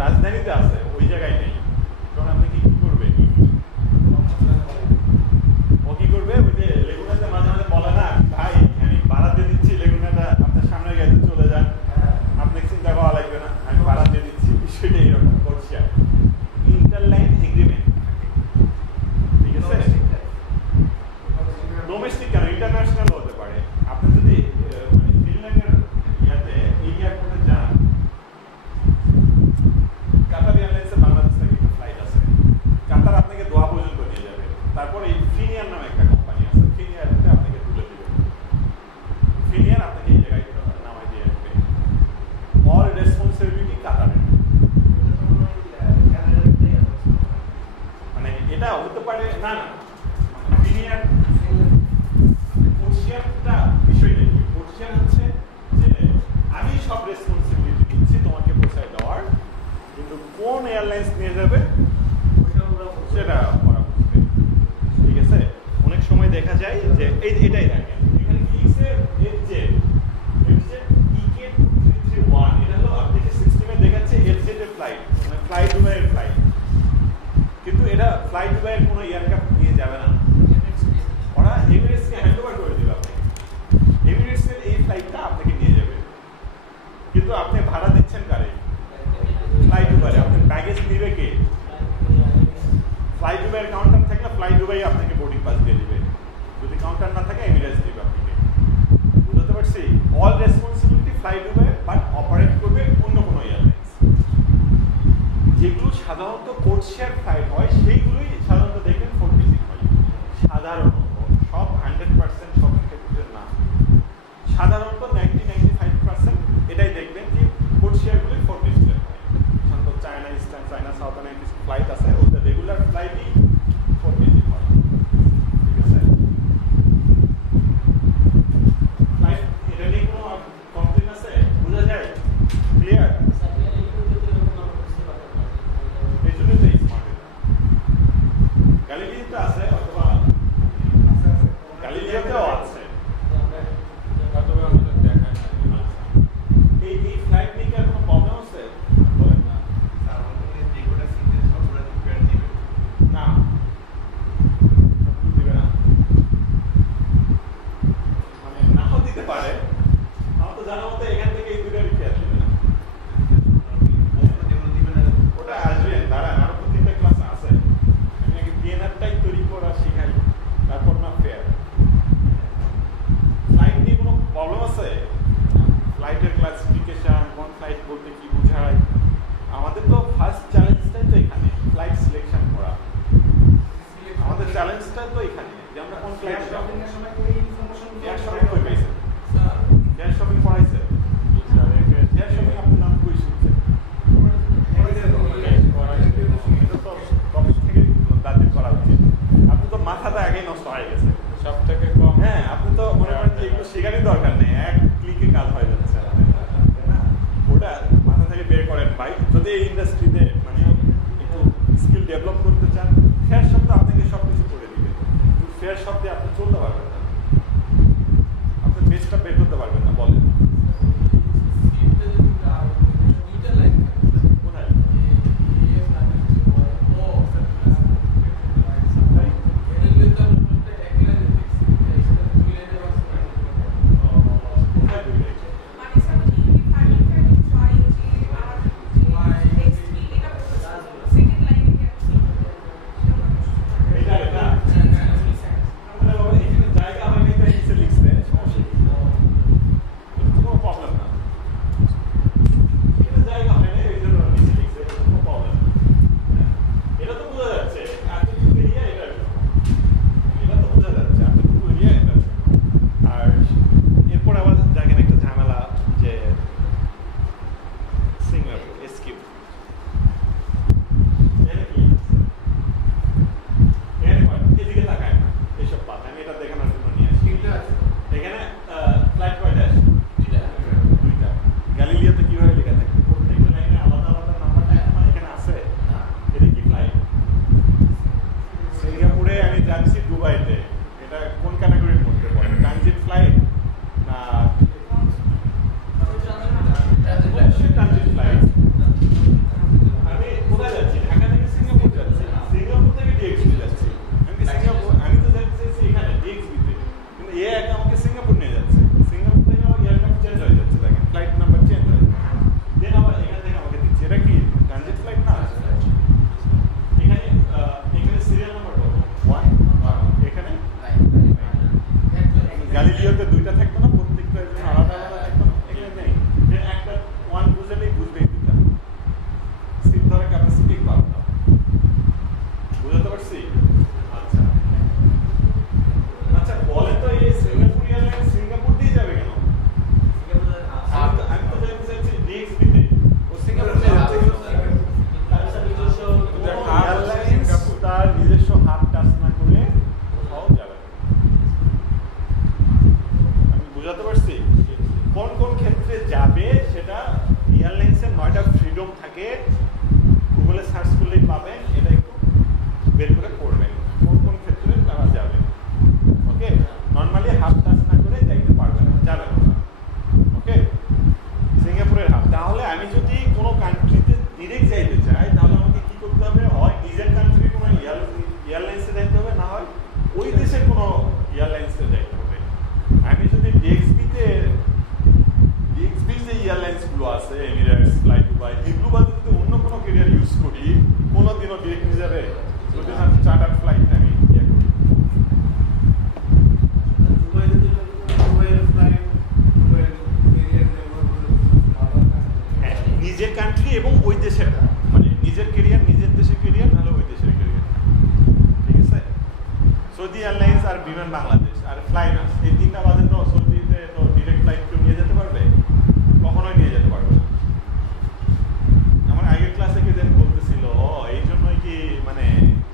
রাজধানীতে আছে, ওই জায়গায় নেই। কারণ আপনি কি করবে, ও কি করবে, ওই যে লেগুনাতে মাঝে মাঝে বলে না, ভাই আমি ভাড়া দিয়ে দিচ্ছি, লেগুনাটা আপনার সামনে গাড়িতে চলে যান, আপনাকে চিন্তা করা লাগবে না, আমি ভাড়া দিয়ে দিচ্ছি। বিষয়টা এইরকম করছি আর ইন্টারলাইন এগ্রিমেন্ট, ঠিক আছে? ডোমেস্টিক কেন, ইন্টারন্যাশনাল হতে পারে। আপনি যদি মানে ফিনল্যান্ডের ইয়াতে এয়ারপোর্টে যান, কাতার এয়ারলাইন্সে বাংলাদেশ থেকে একটা ফ্লাইট আছে, কাতার আপনাকে দোহা পর্যন্ত নিয়ে যাবে। তারপরে এই ফিনিয়ার নামে একটা কোম্পানি আছে, ফিনিয়ারতে আপনাকে তুলে দিবে, ফিনিয়ার আপনাকে এই জায়গায় নামাই দিয়ে আসবে। অল রেসপন্সিবিলিটি কাতারের। মানে এটা হতে পারে না, না ফিনিয়ার কোর্সিয়ারটা বিষয় নেই। কোর্সিয়ার হচ্ছে যে আমি সব রেসপন্সিবিলিটি দিচ্ছি তোমাকে পৌঁছায় দেওয়ার, কিন্তু কোন এয়ারলাইন্স নিয়ে যাবে সেটা ওরা বুঝবে, ঠিক আছে? অনেক সময় দেখা যায় যে এটাই দেখেন এখানে কি লিখছে, EK2331, এটা হলো আপনি সিস্টেমে দেখাচ্ছে এফজেড এর ফ্লাইট, মানে ফ্লাই দুবাইয়ের ফ্লাইট, কিন্তু এটা ফ্লাই দুবাইয়ের কোনো এয়ারক্রাফট নিয়ে যাবে না, ওরা এমিরেটসকে হ্যান্ড ওভার করে দিবে আপনাকে। এমিরেটসের এই ফ্লাইটটা আপনাকে নিয়ে যাবে, কিন্তু আপনি ভাড়া দিচ্ছেন কারে? ফ্লাই দুবাইয়ে। আপনি ব্যাগেজ নিবে কে? ফ্লাই দুবাইয়ের কাউন্টার থাকলে ফ্লাই দুবাই আপনাকে বোর্ডিং পাস দিয়ে দিবে, যদি কাউন্টার না থাকে এমিরেটস দিবে আপনাকে। বুঝতে পারছি? All responsibility fly Dubai, but operate করবে অন্য কোনো এয়ারলাইন্স। যেগুলো সাধারণত কোড শেয়ার ফ্লাইট হয় সেইগুলোই সাধারণত দেখবেন 4PC হয়, সাধারণত। সব 100% সব ক্ষেত্রে না, সাধারণত 90-95% এটাই দেখবেন যে কোড শেয়ারগুলি 4PC হয়। সাধারণত চায়না ইস্টার্ন, চায়না সাউথার্ন কিছু ফ্লাইট আছে, ওদের রেগুলার ফ্লাইটই 4PC হয়, ঠিক আছে? ফ্লাইট এটা নিয়ে কোনো কমপ্লেন আছে? বোঝা যায়? ক্লিয়ার? এই জন্যই তো স্মার্ট। গ্যালিলিওতে আছে, অথবা গ্যালিলিওতেও আছে, অথবা আমাদের দেখা এই ফ্লাইট নিয়ে কি আর কোনো প্রবলেম আছে? বলেন না। না, সবকিছু দিবে না, মানে নাও দিতে পারে। আমার তো জানা মতো এখান থেকে এই দুটো রিপেয়ার দিবে না, ওটা আসবেন, দাঁড়ান আরো 2-3টা ক্লাস আছে, আমি আগে বিএনআরটাই তৈরি করা শিখাই, তারপর না ফেয়ার। ফ্লাইট নিয়ে কোনো প্রবলেম আছে? ফ্লাইটের ক্লাসিফিকেশন, কোন ফ্লাইট বলতে কি বোঝায়, আমাদের তো ফার্স্ট চ্যালেঞ্জটাই তো এখানে ফ্লাইট সিলেকশন করা। আমাদের চ্যালেঞ্জটা তো এখানে যে আমরা কোন ফ্লাইট শপিং এর সময় কই ইনফরমেশন এয়ার শপিং কই পাইছেন? স্যার এয়ার শপিং পড়াইছে? এয়ার শপিং আপনার নাম কই শুনছেন? এটা তো টপিক থেকে দাঁড়িয়ে করা উচিত। আপনি তো মাথাটা আগেই নষ্ট হয়ে গেছে সব থেকে কম। হ্যাঁ, আপনি তো মনে করেন যে এগুলো শেখারই দরকার নেই, এক ক্লিকে কাজ হয়ে যাচ্ছে, তাই না? ওটা মাথা থেকে বের করেন ভাই। যদি এই ইন্ডাস্ট্রিতে মানে একটু স্কিল ডেভেলপ করতে চান, ফেয়ার শব্দ আপনাকে সবকিছু করে দিবে, কিন্তু ফেয়ার শব্দে আপনি চলতে পারবেন না, আপনি বেস্টটা বের করতে পারবেন না। বলেন কোথায়? গুগলে সার্চ করলেই পাবেন, এটা একটু বের করে পড়বেন কোন কোন ক্ষেত্রে তারা যাবে। ওকে, নর্মালি হাফ টাচ না করে যাইতে পারবে না, যাবে না। ওকে, সিঙ্গাপুরের হাফ। তাহলে আমি যদি কোনো কান্ট্রিতে ডিরেক্ট যাইতে চাই তাহলে আমাকে কি করতে হবে? হয় নিজের কান্ট্রির কোনো এয়ারলাইন্সে যাইতে হবে, না হয় ওই দেশের কোনো এয়ারলাইন্সে যাইতে হবে। আমি যদি ডিএক্সবিতে যে এয়ারলাইন্সগুলো আছে, এমিরেটস, ফ্লাই দুবাই, এগুলো বাদে যদি অন্য কোনো ক্যারিয়ার ইউজ করি, কোনোদিনও ডিরেক্ট নিয়ে যাবে? যদি আমি চার্টার ফ্লাইট আমি ইয়ে করি। হ্যাঁ, নিজের কান্ট্রি এবং ওই দেশের, মানে নিজের ক্যারিয়ার, নিজের দেশের ক্যারিয়ার, নাহলে ওই দেশের ক্যারিয়ার। ঠিক আছে? সৌদি এয়ারলাইন্স আর বিমান বাংলাদেশ আর ফ্লাইনাস, এই তিনটা বাদে তো সৌদিতে তো ডিরেক্ট ফ্লাইট কেউ নিয়ে যেতে পারবে? কখনোই নিয়ে যেতে পারবে না। আমার আগের ক্লাসে কে যেন বলতেছিল, এই জন্যই কি মানে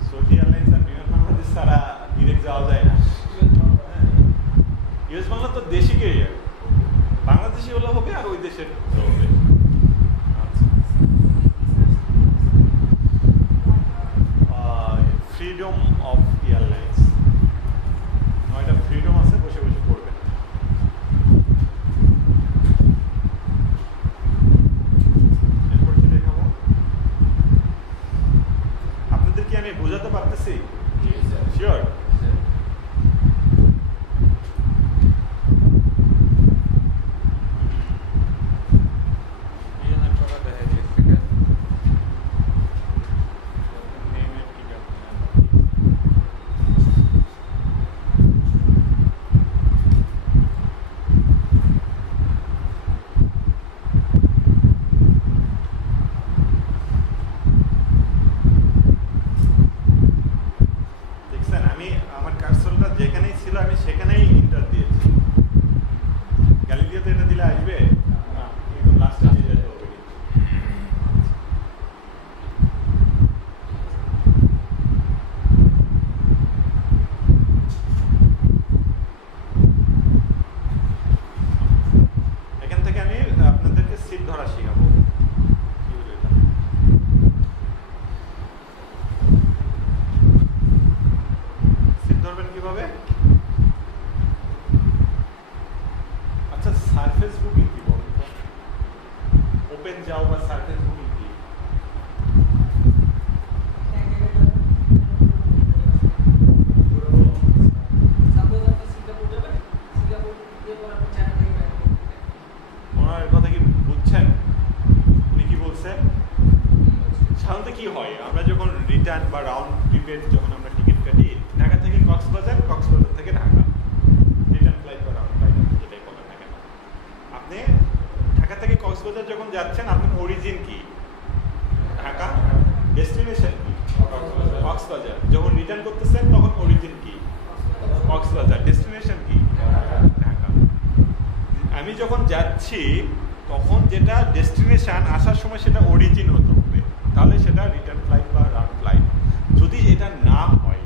সৌদি এয়ারলাইন্স আর বিমান বাংলাদেশ ছাড়া ডিরেক্ট যাওয়া যায় না। ইউএস বাংলা তো দেশি ক্যারিয়ার, বাংলাদেশি হলে হবে আর ওই দেশের হবে। ফ্রিডম অফ এয়ারলাইন্স, নয়টা ফ্রিডম আছে, বসে বসে পড়বেন। এরপর কি দেখাবো? আপনাদের কি আমি বোঝাতে পারতেছি? শিওর? যাচ্ছেন, আপনার অরিজিন কি? ঢাকা। ডেস্টিনেশন কি? কক্সবাজার। যখন রিটার্ন করতেছেন তখন অরিজিন কি? কক্সবাজার। ডেস্টিনেশন কি? ঢাকা। আমি যখন যাচ্ছি তখন যেটা ডেস্টিনেশন, আসার সময় সেটা অরিজিন হতে হবে, তাহলে সেটা রিটার্ন ফ্লাইট বা রান ফ্লাইট। যদি এটা না হয়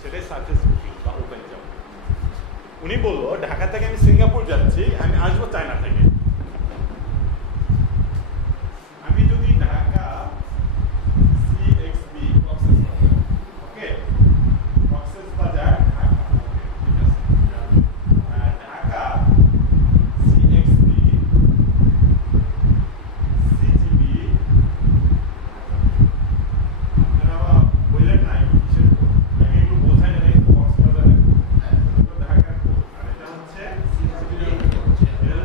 সেটাই সারফেস বুকিং বা ওপেন জব। উনি বললো ঢাকা থেকে আমি সিঙ্গাপুর যাচ্ছি, আমি আসবো চায়না থেকে। আমি যদি ঢাকা সিএক্সবি ওকে, কক্সবাজার ঢাকা, ঠিক আছে, ঢাকা সিএক্সবি সিজিবি, আপনারা বললেন না কিসের কোড, আমি একটু বোঝাই না কক্সবাজারের ঢাকার কোড, আর এটা হচ্ছে সিজিবি, এটা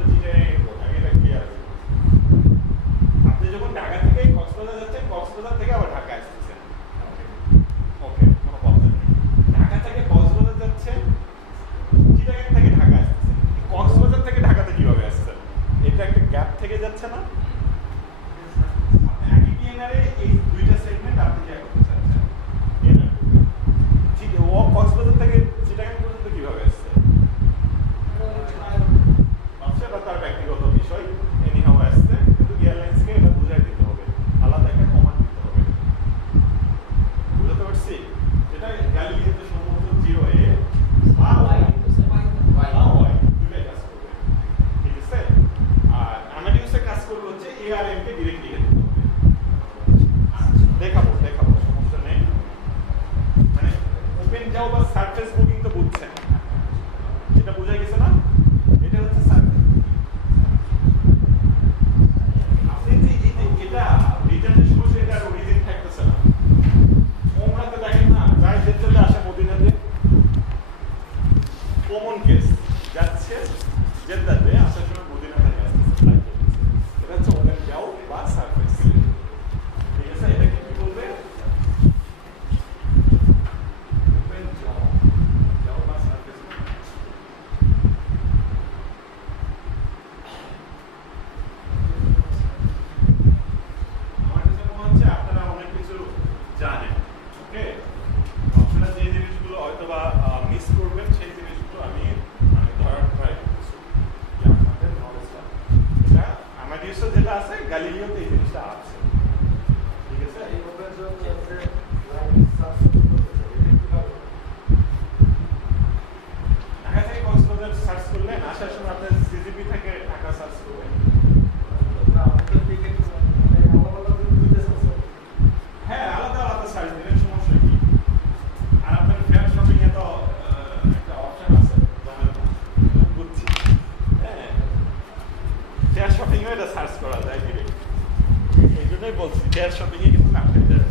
কাঠের।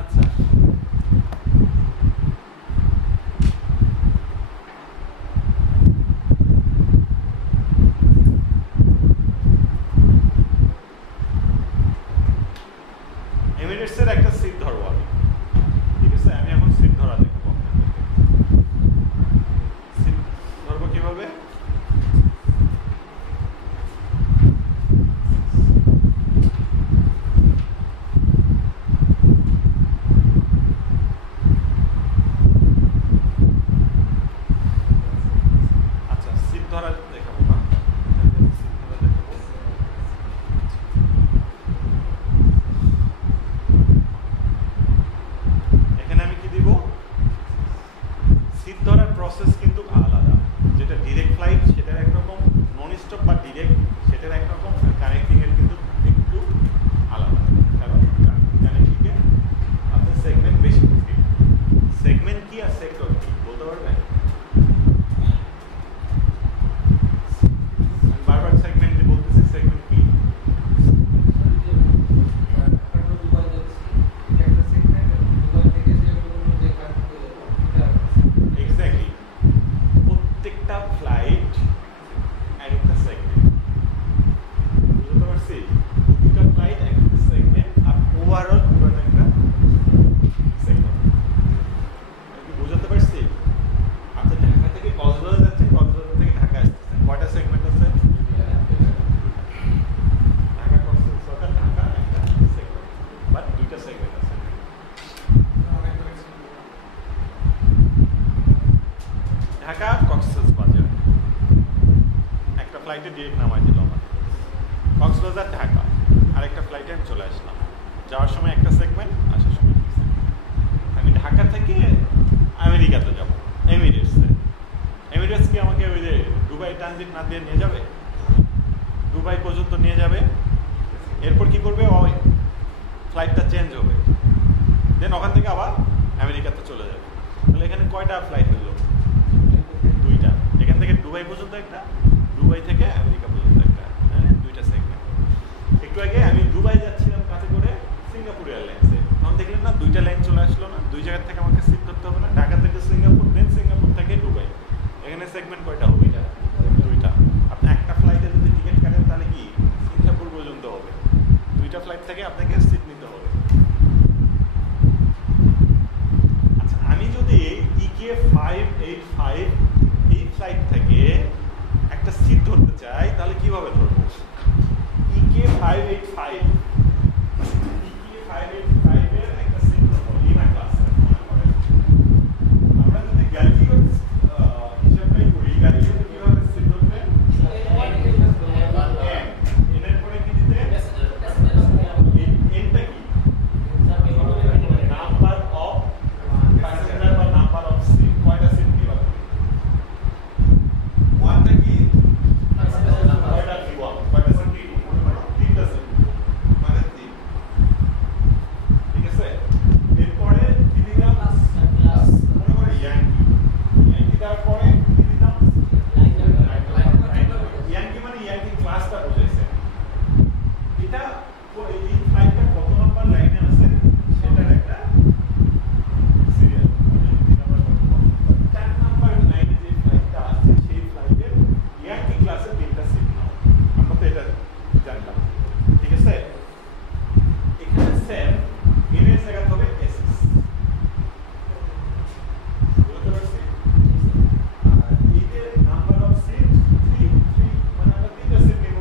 আচ্ছা, এমিরেটসের একটা সিট ধরবো আমি, ঠিক আছে? আমি এখন সিট ধরা দেখবো আপনাদেরকে। সিট ধরবো কিভাবে? আচ্ছা, সিট ধরা দেখাবো না, সিট ধরা দেখাবো। এখানে আমি কি দিব? সিট ধরার প্রসেস কিন্তু আলাদা। যেটা ডিরেক্ট ফ্লাইট সেটার একরকম, নন স্টপ বা ডিরেক্ট সেটার একরকম, আর কানেক্টিং এর কিন্তু একটু আলাদা। কারণ কানেক্টিংয়ে আপনার সেগমেন্ট বেশি থাকে। সেগমেন্ট কি আর সেক্টর কি বলতে পারবেন? আমি বারবার সেগমেন্ট যে বলতেছি, সেগমেন্ট কি? এক্স্যাক্টলি, প্রত্যেকটা ফ্লাইট একটা সেগমেন্ট, বুঝতে পারছি? প্রতিটা ফ্লাইট একটা সেগমেন্ট, আর ওভারঅল পুরোটা একটা সেগমেন্ট। আমি বুঝতে পারছি? আপনি ঢাকা থেকে কক্সবাজার যাচ্ছেন, কক্সবাজার থেকে ঢাকা আসতেছেন, কয়টা সেগমেন্ট আছে? ঢাকা কক্সবাজার, ঢাকা একটা সেগমেন্ট, বাট দুইটা সেগমেন্ট আছে। ঢাকা কক্সবাজার একটা ফ্লাইটে ডিরেক্ট নামাই দিল আমার, কক্সবাজার ঢাকা আর একটা ফ্লাইটে আমি চলে আসলাম। যাওয়ার সময় একটা সেগমেন্ট, আসার সময় একটা সেগমেন্ট। আমি ঢাকা থেকে আমেরিকাতে যাব, এমিরেটসে। এমিরেটস কি আমাকে ওই যে দুবাই ট্রানজিট না দিয়ে নিয়ে যাবে? দুবাই পর্যন্ত নিয়ে যাবে, এরপর কি করবে? ওই ফ্লাইটটা চেঞ্জ হবে, দেন ওখান থেকে আবার আমেরিকাতে চলে যাবে। তাহলে এখানে কয়টা ফ্লাইট হলো? দুইটা। এখান থেকে দুবাই পর্যন্ত একটা, দুবাই থেকে আমেরিকা পর্যন্ত একটা, হ্যাঁ, দুইটা সেগমেন্ট। একটু আগে আমি দুবাই যাচ্ছিলাম কাছে করে সিঙ্গাপুর এয়ারলাইন্সে, তখন দেখলেন না দুইটা লাইন চলে আসলো না? দুই জায়গা থেকে আমাকে সিট ধরতে হবে না? ঢাকা থেকে সিঙ্গাপুর, দেন সিঙ্গাপুর থেকে দুবাই। এখানে সেগমেন্ট কয়টা হবে? দুইটা। আপনি একটা ফ্লাইটে যদি টিকিট কাটেন তাহলে কি সিঙ্গাপুর পর্যন্ত হবে? দুইটা ফ্লাইট থেকে আপনাকে সিট নিতে হবে। আচ্ছা, আমি যদি EK 585 এই ফ্লাইট থেকে একটা সিট ধরতে চাই তাহলে কিভাবে ধরবো? EK 585 এর একটা সিট ধরবো লিমা ক্লাসে। মনে করেন আমরা যদি গ্যালিলিও হিসাবটাই করি, গ্যালিলিওতে কিভাবে সিট ধরবেন? এর পরে কি দিতে? এনটা কি? নাম্বার অফ প্যাসেঞ্জার বা নাম্বার অফ সিট, কয়টা সিট দিবা? ওয়ানটা কি? কয়টা দিবা? কয়টা সিট দিবা? তিনটা সিট, মানে তিন। ঠিক আছে? এরপরে কি দিলাম? মনে করে ইয়াঙ্কি দেওয়ার পরে কি দিলাম? ইয়াঙ্কি মানে ইয়াঙ্কি ক্লাসটা বোঝাইছে। এটা এই ফ্লাইটটা কত নাম্বার লাইনে আছে সেটার একটা সিরিয়াল। 4 নাম্বার লাইনে যে ফ্লাইটটা আছে সেই ফ্লাইটের ইয়াঙ্কি ক্লাসে 3টা সিট নাও। আমরা তো এটা জানতাম, ঠিক আছে? এখানে সেম এনএস জায়গা হবে এসএস, বুঝতে পারছি? আর এইতে নাম্বার অফ সিট 3 মানে আমরা 3টা সিট নেব।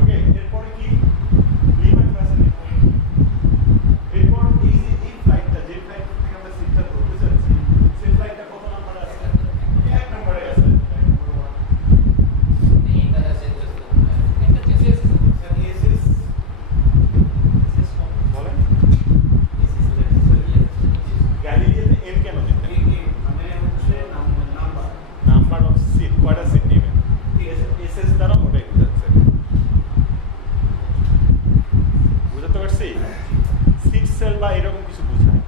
ওকে, এরপরে কি? লিমা ক্লাসে নেব। এরপর এই যে এই ফ্লাইটটা, যে ফ্লাইট থেকে আমরা সিটটা ধরতে চাচ্ছি, সেই ফ্লাইটটা কত নাম্বারে আছে? 1 নম্বরে আছে। বলেন গ্যালিলিওতে এন কেন দিতে? মানে হচ্ছে নাম্বার নাম্বার অফ সিট, কয়টা সিট নেবেন? এসএস দ্বারা ওটাই বোঝাচ্ছে। বুঝতে পারছি? সিট সেল বা এরকম কিছু বোঝায়।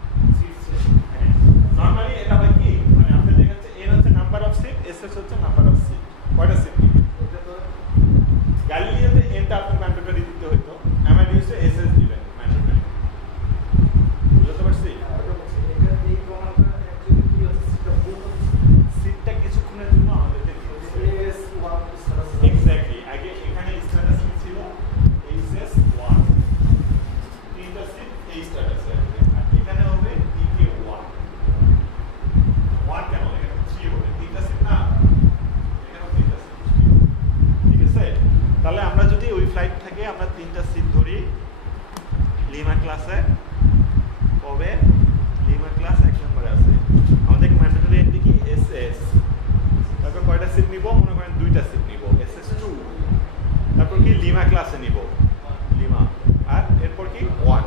হ্যাঁ, নরমালি এটা হয় কি, মানে আপনার দেখাচ্ছে এন হচ্ছে নাম্বার অফ সিট, এসএস হচ্ছে নাম্বার অফ সিট, কয়টা সিট নেবেন? গ্যালিলিওতে এনটা আপনার ম্যান্ডেটরি দিতে হইতো, অ্যামাডিউসে এসএস দিবেন ম্যানুয়ালি। বুঝতে পারছি? এই কমান্ডটা অ্যাকচুয়ালি কি হচ্ছে সেটা বলতে সিটটা কিছুক্ষণের জন্য আমাদেরকে দিতে হবে। S1 স্ট্যাটাস এক্স্যাক্টলি, আগে এখানে স্ট্যাটাস কি ছিল? SS1, তিনটা সিট এই স্ট্যাটাসে আছে, আর এখানে হবে DK1। 1 কেন? এখানে 3 হবে, তিনটা সিট না, এখানেও তিনটা সিট। ঠিক আছে, তাহলে আমরা যদি ওই ফ্লাইট থেকে আমরা তিনটা সিট ধরি লিমা ক্লাসে, কবে লিমা ক্লাস 1 নম্বরে আছে, আমাদের ম্যান্ডেটরি এন্ট্রি কি SS, তারপর কয়টা সিট নিব? মনে করেন 2টা সিট নিব, SS2। তারপর কি লিমা ক্লাসে নিব লিমা, আর এরপর কি 1।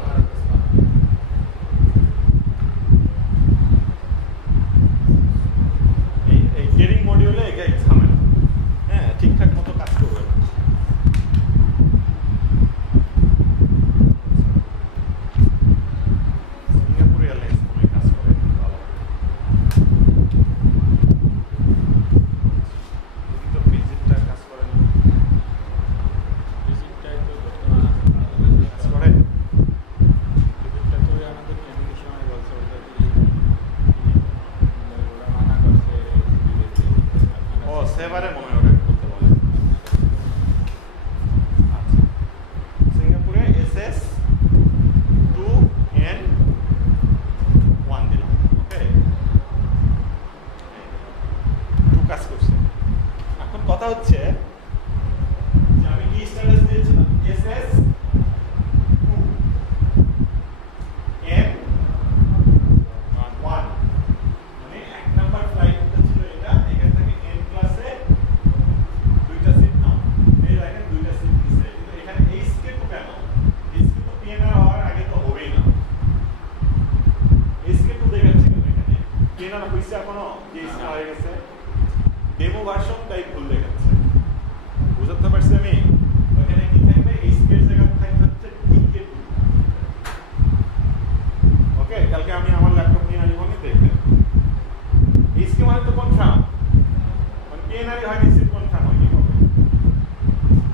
এই গেটিং মডিউলে এটাই ঝামেলা। হ্যাঁ, ঠিকঠাক মতো কাজ করবে না। সিঙ্গাপুর এয়ারলাইন্স মনে হয় কাজ করে ভালো। যদি তো ভিজিটটা কাজ করে না, ভিজিটটাই তো বর্তমান কাজ করে। ভিজিটটা তো আমাদের ফ্যামিলির সময় বলছে ওটা কি ওরা মানা করছে ও সেভারে মনে হয় ওটা করতে বলে। আচ্ছা, সিঙ্গাপুরে SS2N1 দিলাম। ওকে, 2 কাজ করছে। এখন কথা হচ্ছে যে আমি কি স্ট্যাটাস দিয়েছিলাম? SS2N1, মানে 1 নাম্বার ফ্লাইটটা ছিল এটা, এখান থেকে N ক্লাসে 2টা সিট নাও, এই দেখেন 2টা সিট দিছে, কিন্তু এখানে HK2 কেন? HK2 PNR হওয়ার আগে তো হবেই না, HK2 দেখাচ্ছে কেন এখানে? PNR হইছে এখনো, যে HK হয়ে গেছে, ডেমো ভার্সনটাই ভুল দেখাচ্ছে। বুঝতে পারছি আমি? ওখানে কি থাকবে? HK এর জায়গায় থাকবে হচ্ছে DK2। ওকে, কালকে আমি আমার ল্যাপটপ নিয়ে আসবো, আমি দেখবেন। HK মানে তো কনফার্ম, মানে PNR হয়নি, সিট কনফার্ম হয়নি হবে।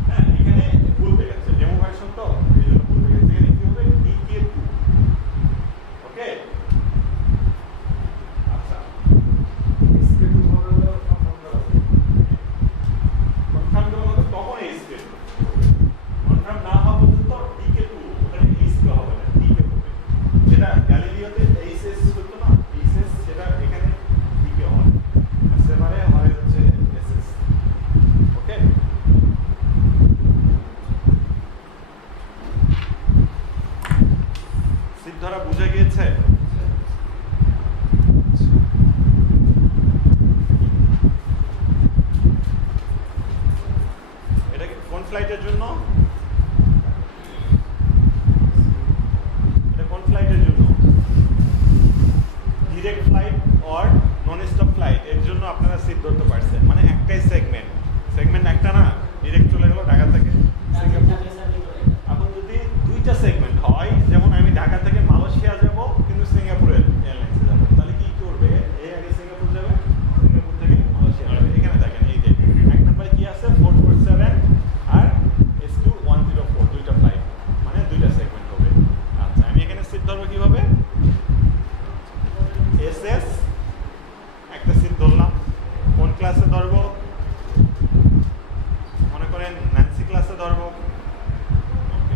হ্যাঁ, এখানে ভুল দেখাচ্ছে, ডেমো ভার্সন তো এই জন্য ভুল দেখাচ্ছে। এখানে কি হবে? DK2। ওকে, আচ্ছা, স্কেল মডেল কনফার্ম করা আছে কনফার্ম দেওয়া হবে তখন HK, কনফার্ম না হওয়া পর্যন্ত DK2, ওখানে HK হবে না, DK হবে। যেটা গ্যালিলিওতে HS হতো না, HS, সেটা এখানে DK হয়, আর সেবারে হয় হচ্ছে SS। ওকে, সিট ধরা বুঝে গিয়েছে? এটা কি কোন ফ্লাইটের জন্য? এটা কোন ফ্লাইটের জন্য? Direct flight or non stop flight এর জন্য আপনারা সিট ধরতে পারছেন, মানে একটাই সেগমেন্ট, সেগমেন্ট একটা না, ডিরেক্ট চলে গেল ঢাকা থেকে সিঙ্গাপুর। এখন যদি 2টা সেগমেন্ট হয়, যেমন আমি ঢাকা থেকে মালয়েশিয়া যাব কিন্তু সিঙ্গাপুর এয়ারলাইন্সে যাব, তাহলে কি করবে? এই আগে সিঙ্গাপুর যাবে, সিঙ্গাপুর থেকে মালয়েশিয়া যাবে। এখানে দেখেন, এই যে 1 নম্বরে কি আছে? 447 আর S2-104, 2টা ফ্লাইট, মানে 2টা সেগমেন্ট হবে। আচ্ছা, আমি এখানে সিট ধরবো কিভাবে? SS একটা সিট ধরলাম, কোন ক্লাসে ধরবো? মনে করেন ন্যান্সি ক্লাসে ধরবো। ওকে,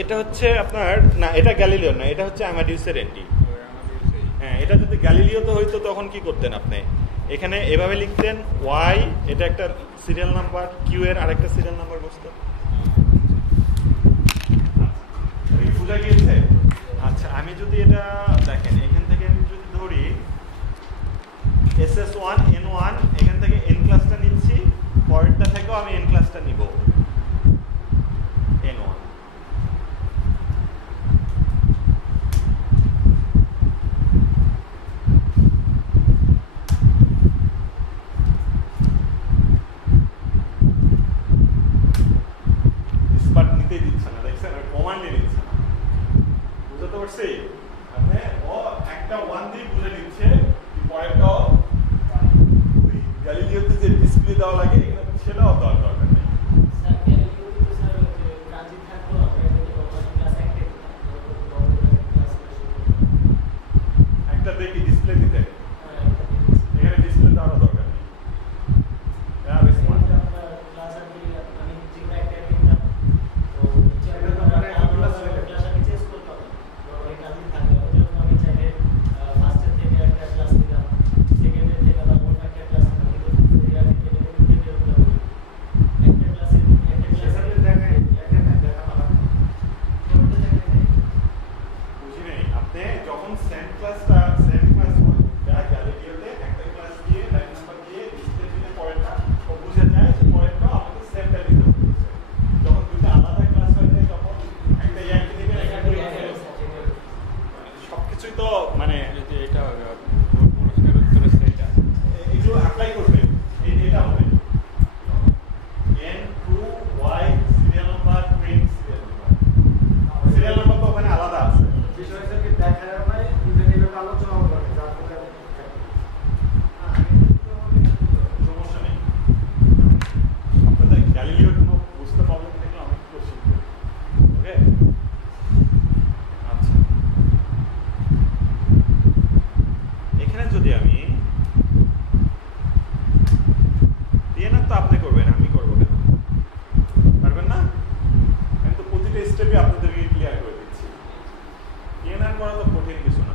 এটা হচ্ছে আপনার না, এটা গ্যালিলিও না, এটা হচ্ছে অ্যামাডিউসের এনটি। আমাদের সেই হ্যাঁ, এটা যদি গ্যালিলিওতে হইতো তখন কি করতেন আপনি? এখানে এভাবে লিখতেন ওয়াই, এটা একটা সিরিয়াল নাম্বার, কিউ এর আরেকটা সিরিয়াল নাম্বার বসতো। বুঝা গিয়েছে? আচ্ছা, আমি যদি এটা দেখেন, এখান থেকে আমি যদি ধরি SS1 N1, এখান থেকে N ক্লাসটা নিচ্ছি, পরেরটা থেকেও আমি N ক্লাসটা নিব N1। স্পার্ট নিতেই দিচ্ছে না, দেখছেন? কমান্ডে নিচ্ছে না। বুঝতে পারছি? মানে ও একটা 1 দিয়ে বুঝে নিচ্ছে, পরেরটাও ওই গ্যালিলিওতে যে ডিসপ্লে দেওয়া লাগে এখানে সেটাও দেওয়ার দরকার নেই। একটা দেখি ডিসপ্লে দিতে, এখানে ডিসপ্লে দেওয়ার দরকার নেই। বুঝি নেই, আপনি যখন সেন্ট ক্লাস হয়, গ্যালিলিওতে একটা ক্লাস দিয়ে লাইন নাম্বার দিয়ে ডিসপ্লে দিলে পরেরটা ও বুঝে যায় যে পরেরটা আমাকে সেমটা দিতে হচ্ছে। যখন দুটো আলাদা ক্লাস হয়ে যায় তখন একটা ইয়াকে দিবেন, একটা সবকিছুই তো মানে এই যে এটা হবে প্রশ্নের উত্তরে সেইটা এগুলো অ্যাপ্লাই করবে, এই ডেটা হবে N2 Y serial number, print serial number তো ওখানে আলাদা আছে। বিষয় হিসেবে দেখা যায় না, ইভেন এইভাবে আলোচনা হবে যার ফলে সমস্যা নেই। আপনাদের গ্যালিলিওর কোনো বুঝতে প্রবলেম থাকলে আমি কোশ্চেন করি। ওকে, আচ্ছা, এখানে যদি আমি ডিএনআর তো আপনি করবেন, আমি করবো কেন? পারবেন না? আমি তো প্রতিটা স্টেপে আপনাদেরকে ক্লিয়ার করে দিচ্ছি। ডিএনআর করা তো কঠিন কিছু না।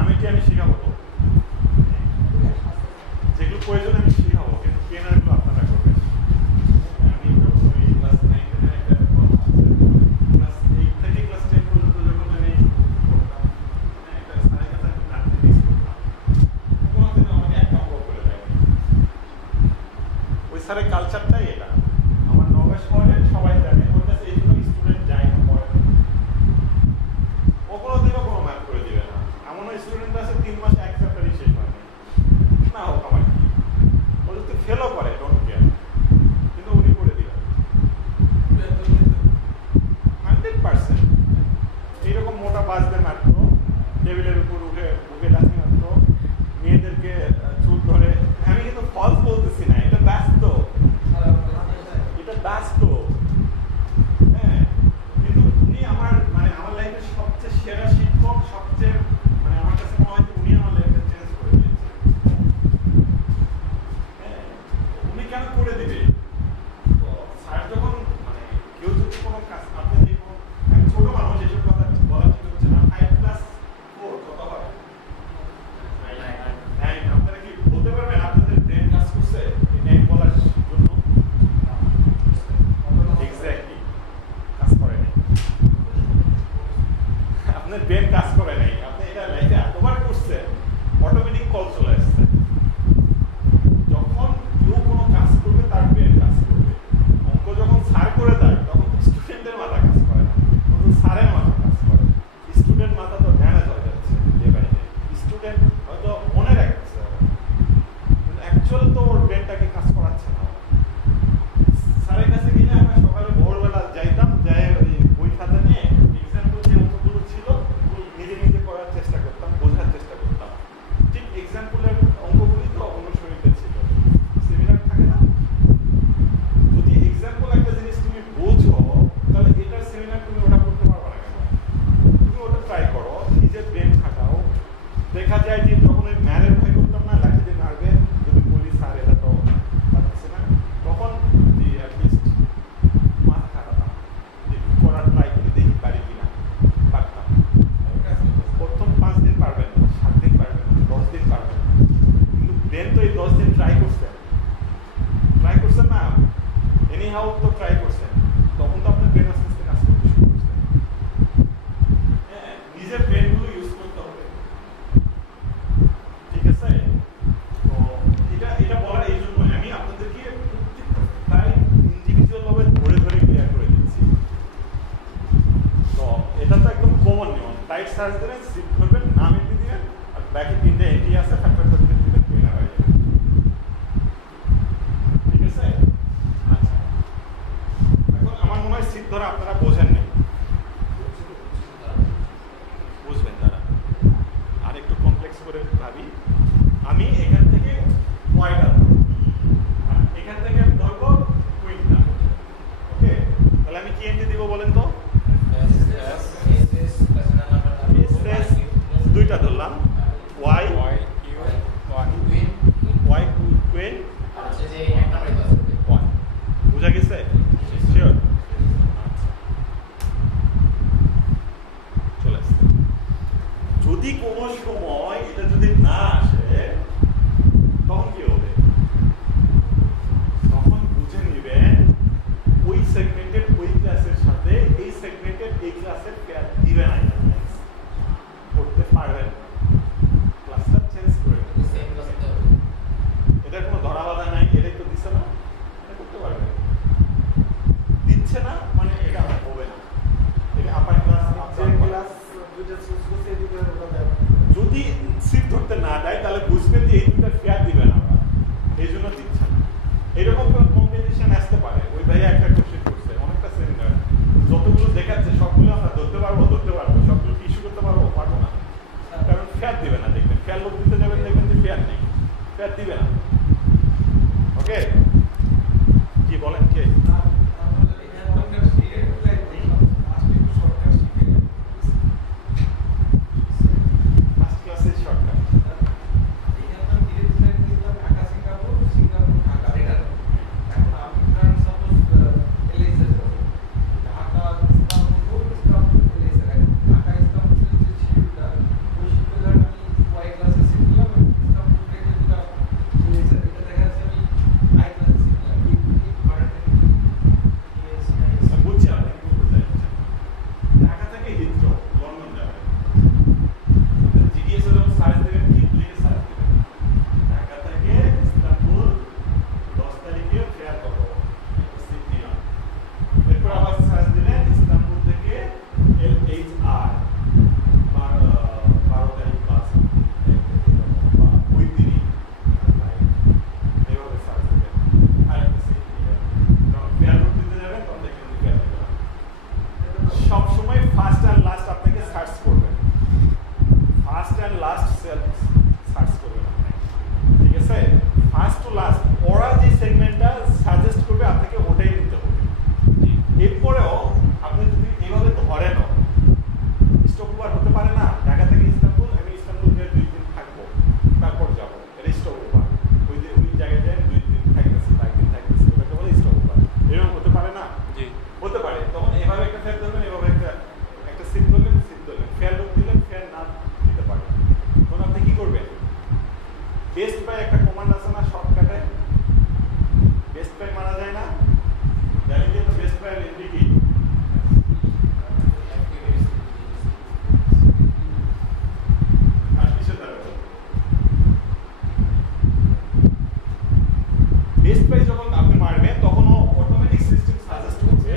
আমি শিখাবো তো, যেগুলো প্রয়োজন আমি শিখাবো, কিন্তু ডিএনআর গুলো আপনারা করবেন। আমি ক্লাস 9 থেকে একটা কথা আছে, ক্লাস 8 থেকে ক্লাস 10 পর্যন্ত যখন আমি করতাম, একটা স্যারের কাছে আমি নাটকে মিস করতাম, কোনো দিন আমাকে একটা অঙ্ক করে দেয়নি। ওই স্যারের কালচারটাই এটা। আমার নগা শহরে সবাই জানে, ওর কাছে এই জন্য স্টুডেন্ট যায় না, পড়ে না। ও কোনো দিনও কোনো ম্যাথ করে দিবে না। এমনও স্টুডেন্ট আছে 3 মাসে এক চ্যাপ্টারই শেষ হয় না হোক আমার কি, ও যদি ফেলও করে ডোন্ট কেয়ার, কিন্তু উনি করে দিবেন 100%। এইরকম মোটা বাজবে মাত্র, টেবিলের উপর উঠে বুকে ডাকি মাত্র, মেয়েদেরকে চুল ধরে। আমি কিন্তু ফলস বলতেছি না, এটা ব্যস্ত। সার্চ দেবেন, সিট করবেন, নাম এন্ট্রি দিবেন, আর বাকি তিনটে এন্ট্রি আছে ফ্যাক্টর করে দিবেন, ক্লিয়ার হয়ে যাবে। ঠিক আছে? আচ্ছা, এখন আমার মনে হয় সিট ধরা আপনারা বোঝেন নাই, বুঝবেন তারা। আর একটু কমপ্লেক্স করে ভাবি, আমি এখান থেকে ওয়াইটা আর এখান থেকে আমি ধরবো কুইনটা। ওকে, তাহলে আমি কি এন্ট্রি দিব বলেন তো? এস দুইটা ধরলাম, ওয়াই ওয়াই কুইন ওয়ান। বুঝা গেছে? শিওর? চলে আসছে। যদি কোনো সময় এটা যদি না আসে তখন কি হবে? তখন বুঝে নেবেন ওই সেগমেন্টের ওই ক্লাসের সাথে এই সেগমেন্টের এই ক্লাসের পেয়ার দিবে না, করতে পারবেন, ক্লাসটা চেঞ্জ করে এটার কোনো ধরা বাধা নাই, এটাই তো দিচ্ছে না, এটা করতে পারবেন। দিচ্ছে না মানে এটা হবে না, এটা আপার ক্লাস ক্লাস দুইটা চুজ করতে এই দুটো ওটা দেন। যদি সিট ধরতে না দেয় তাহলে বুঝবেন যে এই দুটো ফেয়ার দিবে না, এই জন্য দিচ্ছে না। এরকম কোনো কম্বিনেশন আসতে পারে। ওই ভাইয়া একটা কোশ্চেন করছে, অনেকটা সেমিনার, যতগুলো দেখাচ্ছে সবগুলো আমরা ধরতে পারবো, সবগুলো ইস্যু করতে পারবো না, কারণ ফেয়ার দিবে না। দেখবেন ফেয়ার লোক দিতে যাবেন, দেখবেন যে ফেয়ার নেই, ফেয়ার দিবে না। ওকে, কি বলেন কে? ফার্স্ট ক্লাসের শর্টকাট বুঝছি আপনি কি বলতে চাইছেন। ঢাকা থেকে হিথ্রো লন্ডন যাবেন, জিডিএস এর যখন সার্চ দেবেন, কি লিখে সার্চ দেবেন? ঢাকা থেকে ইস্তানবুল 10 তারিখে ফেয়ার কত, সিট দিলাম। এরপর আবার সার্চ দিলেন ইস্তানবুল থেকে LHR 12 তারিখ বাস বা ওই দিনই এইভাবে সার্চ দেবেন, আর একটা সিট দিলেন। যখন ফেয়ার দিতে যাবেন তখন দেখবেন যে ফেয়ার দিলাম। সবসময় ফার্স্ট অ্যান্ড লাস্ট আপনাকে সার্চ করবেন, ফার্স্ট অ্যান্ড লাস্ট সার্চ করবেন আপনি। ঠিক আছে? ফার্স্ট টু লাস্ট ওরা যে সেগমেন্টটা সাজেস্ট করবে আপনাকে ওটাই নিতে হবে। এরপরেও আপনি যদি এইভাবে ধরেন, স্টপ ওভার হতে পারে না। ঢাকা থেকে ইস্তানবুল, আমি ইস্তানবুল গিয়ে 2 দিন থাকবো, তারপর যাবো, এটা স্টপ ওভার। ওই জায়গায় যায় 2 দিন থাকতেছে, 1 দিন থাকতেছে, ওটাকে বলে স্টপ ওভার। এরকম হতে পারে না? হতে পারে। তখন এভাবে একটা ফেয়ার ধরবেন, এভাবে একটা সিট ধরলেন, ফেয়ার লোক দিলেন, ফেয়ার না দিতে পারেন, তখন আপনি কি করবেন? বেস্ট বাই একটা কমান্ড আছে না শর্টকাটে, বেস্ট বাই মারা যায় না, জানি যে বেস্ট বাই এন্ট্রি কি আর কিসের দ্বারা বেস্ট বাই যখন আপনি মারবেন তখন অটোমেটিক সিস্টেম সাজেস্ট করবে,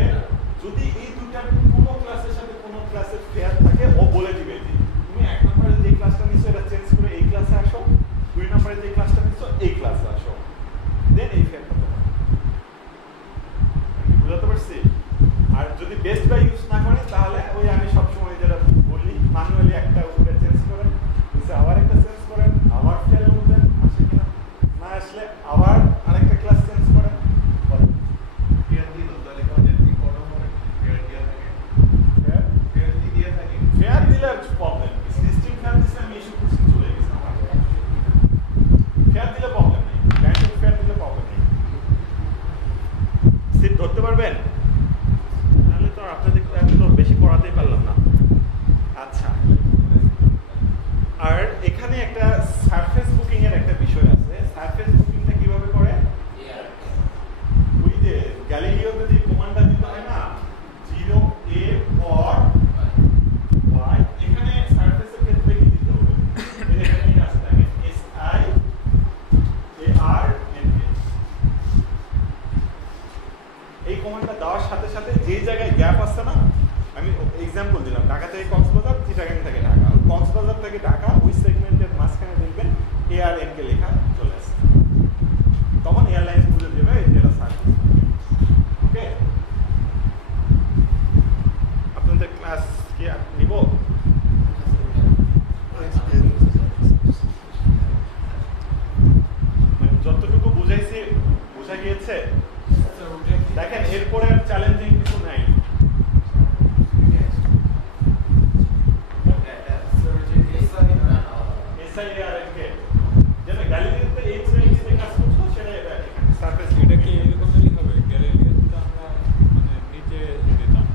যদি এই দুটার কোনো ক্লাসের সাথে কোনো ক্লাসের ফেয়ার থাকে ও বলে দিবে যে তুমি 1 নম্বরে যে ক্লাসটা নিচ্ছ এটা চেঞ্জ করে এই ক্লাসে আসো, 2 নম্বরে যে ক্লাসটা নিচ্ছ এই ক্লাসে আসো, দেন এই ফেয়ার করতে পারো। বুঝতে পারছি? আর যদি বেস্ট বাই ইউজ না করেন তাহলে ওই আমি সবসময় যেটা বলি, ম্যানুয়ালি একটা উপরে চেঞ্জ করেন, আবার একটা চেঞ্জ করেন, আবার ফেয়ার লোক দেন, আসে কিনা, না আসলে আবার আরেকটা ক্লাস চেঞ্জ করেন। ফেয়ার দিলে প্রবলেম, সিস্টেম ফেয়ার দিলে আমি এসব কিছু চলে গেছে আমার। ফেয়ার দিলে প্রবলেম নেই, ব্যাংকের ফেয়ার দিলে প্রবলেম নেই। সিট ধরতে পারবেন? তাহলে তো আপনাদের এত বেশি পড়াতেই পারলাম না। আচ্ছা, আর এখানে একটা সারফেস বুকিং এর একটা বিষয় আছে। সারফেস বুকিংটা কিভাবে করে? ওই যে গ্যালিলিওতে যে কমান্ডটা দিতে হয় না, 0A or y, এখানে সারফেসের ক্ষেত্রে কি দিতে হবে? এখানে আছে দেখেন SIARNA। এই কমান্ডটা দেওয়ার সাথে সাথে যে জায়গায় গ্যাপ আছে না, আমি এক্সাম্পল দিলাম, ঢাকা থেকে কক্সবাজার, চিটাগাং থেকে ঢাকা, SIARNK যেটা গ্যালিলিওতে এইচআইএসে কাজ করছো সেটা এটা সারফেস এটা কি এরকমই হবে? গ্যালিলিওতে তো আমরা মানে নিচে দিতাম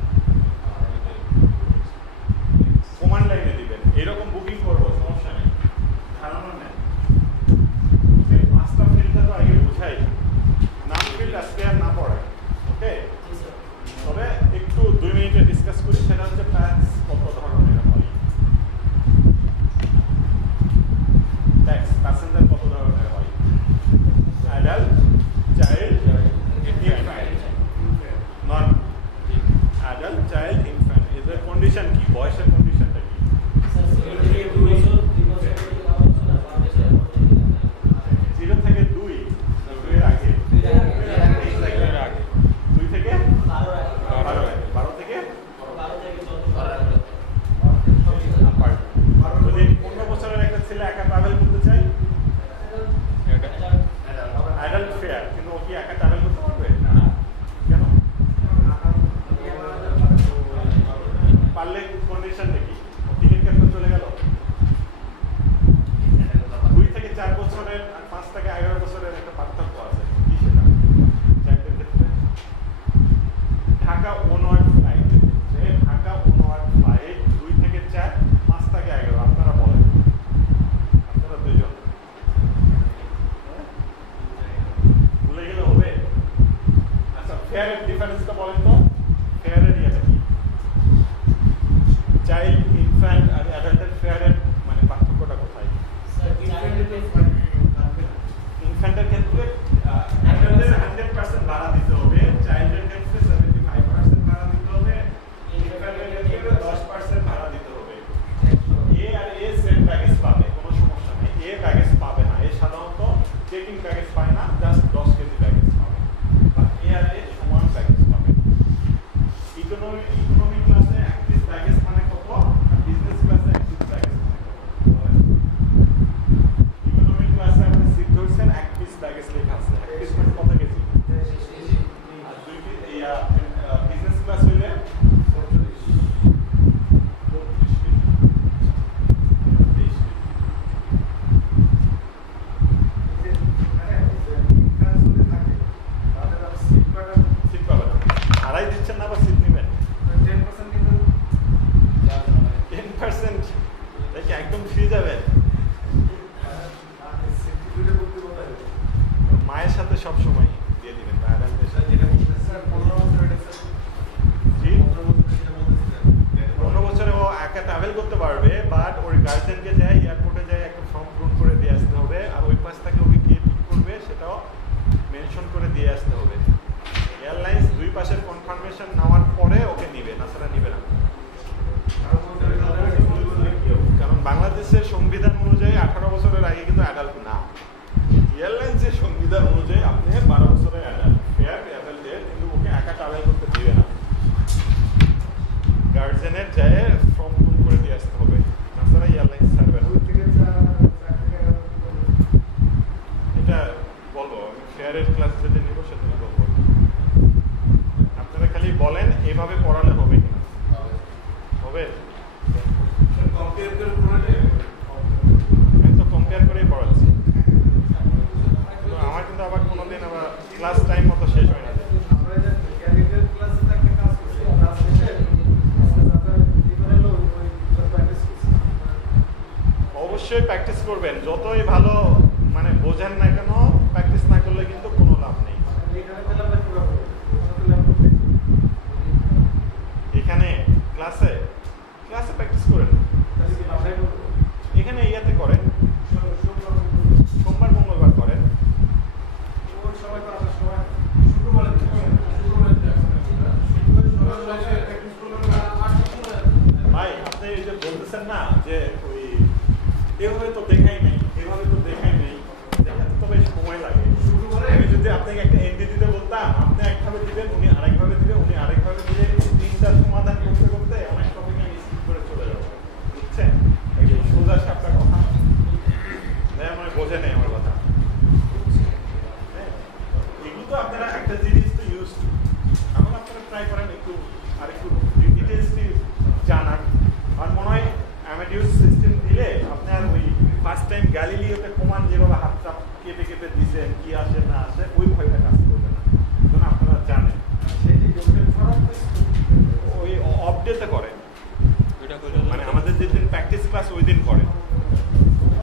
কমান্ড লাইনে দিবেন এরকম বুকিং করবো সমস্যা নেই ধারণা নেই পাঁচটা ফিল্ডটা তো আগে বোঝাই নাম ফিল্ড আজকে আর না পড়ায় ওকে তবে একটু 2 মিনিটে ডিসকাস করি সেটা হচ্ছে ট্যাক্স কত ধরনের হয় ট্যাক্স প্যাসেঞ্জার কত ধরনের হয় অ্যাডাল্ট চাইল্ড ইনফ্যান্ট নন অ্যাডাল্ট চাইল্ড ইনফ্যান্ট এদের কন্ডিশন কি বয়সের কন্ডিশনটা কি 0 থেকে 2 এর আগে 2 থেকে 12 থেকে যদি 15 বছরের একটা ছেলে একা ট্রাভেল করতে চায় অ্যাডাল্ট ফেয়ার কিন্তু ও কি একা ট্রাভেল করতে পারবে কেন পারলে কন্ডিশন দেখি টিকিট কেটে চলে গেল 2 থেকে 4 বছরের আর 5 থেকে 11 বছরের একটা পার্থক্য আছে কি সেটা চাইল্ডের ক্ষেত্রে ঢাকা ওনওয়ার্ড ফ্লাইট ঢাকা ওনওয়ার্ড ফ্লাইট 2 থেকে 4 5 থেকে 11 আপনারা বলেন আপনারা দুইজন ভুলে গেলে হবে আচ্ছা ফেয়ারের ডিফারেন্সটা বলেন তো ফেয়ারের ইয়েটা কি চাইল্ড ইনফ্যান্ট আর অ্যাডাল্টের ফেয়ারের মানে পার্থক্যটা কোথায় ইনফ্যান্টের ক্ষেত্রে অ্যাডাল্টের 100% ভাড়া দিতে হবে চাইল্ডের ক্ষেত্রে 75% ভাড়া দিতে হবে ইনফ্যান্টের ক্ষেত্রে 10% ভাড়া দিতে হবে এ আর এ সেম প্যাকেজ পাবে কোনো সমস্যা নেই এ প্যাকেজ পাবে না এ সাধারণত চেকিং প্যাকেজ পায় না জাস্ট 10 কেজি প্যাকেজ পাবে বাট এ আর এ সমান প্যাকেজ পাবে ইকোনমি ক্লাসে এক পিস প্যাকেজ মানে কত আর বিজনেস ক্লাসে এক পিস প্যাকেজ মানে কত ইকোনমি ক্লাসে আপনি সিট ধরছেন এক পিস প্যাকেজ লেখা আছে এক পিস মানে কত কেজি আর 2 পিস বিজনেস ক্লাস হইলে 32 কেজি 23 সিট পাবেন আড়াই দিচ্ছেন না বা সিট নেবেন 10% দেখি একদম ফ্রি যাবেন মায়ের সাথে সব সময় দিয়ে দিবেন বা অ্যাডাল্টের সাথে 15 বছরে ও একা ট্রাভেল করতে পারবে বাট ওর গার্জেনকে যায় এয়ারপোর্টে যায় একটা ফর্ম পূরণ করে দিয়ে আসতে হবে আর ওই পাশ থেকে ওকে কে পিক করবে সেটাও মেনশন করে দিয়ে আসতে হবে এয়ারলাইন্স 2 পাশের কনফার্মেশন নেওয়ার পরে ওকে নিবে তাছাড়া নিবে না কারণ বাংলাদেশের সংবিধান অনুযায়ী 18 বছরের আগে কিন্তু অ্যাডাল্ট না এয়ারলাইন্সের সংবিধান অনুযায়ী আপনি 12 বছরের অ্যাডাল্ট ফেয়ার অ্যাডাল্টের কিন্তু ওকে একা ট্রাভেল করতে দিবে না গার্জেনের যায় ফর্ম পূরণ করে দিয়ে আসতে হবে তাছাড়া এয়ারলাইন্স ছাড়বে না এটা বলবো আমি ফেয়ারের ক্লাস যেটা নিব সেটা বলবো আপনারা খালি বলেন এভাবে পড়ালে হবে কিনা হবে আমি তো কম্পেয়ার করেই পড়াচ্ছি কিন্তু আমার কিন্তু আবার কোনোদিন আবার ক্লাস টাইম মতো শেষ হয় না অবশ্যই প্র্যাকটিস করবেন যতই ভালো মানে বোঝেন না কেন প্র্যাকটিস না করলে কিন্তু কোনো লাভ নেই এখানে ক্লাসে প্র্যাকটিস করেন এখানে ইয়াতে করেন সোমবার মঙ্গলবার করেন ভাই আপনি এই যে বলতেছেন না যে ওই এভাবে তো দেখাই নেই দেখাতে তো বেশ সময় লাগে আমি যদি আপনাকে একটা এনডি দিতে বলতাম আপনি একভাবে দিবেন উনি আরেকভাবে দিবেন উনি আরেকভাবে দিলে 3টা সমাধান করতে করতে অনেক টপিক আমি স্কিপ করে চলে যাবো বুঝছেন সোজা সাপটা কথা আমার বোঝে নেই আমার কথা এগুলো তো আপনারা একটা জিনিস তো ইউজ এখন আপনারা ট্রাই করেন একটু আরেকটু ডিটেলসটি জানার আর মনে হয় অ্যামেডিউস সিস্টেম দিলে আপনার ওই ফার্স্ট টাইম জাহিলিয়তে প্রমাণ যেভাবে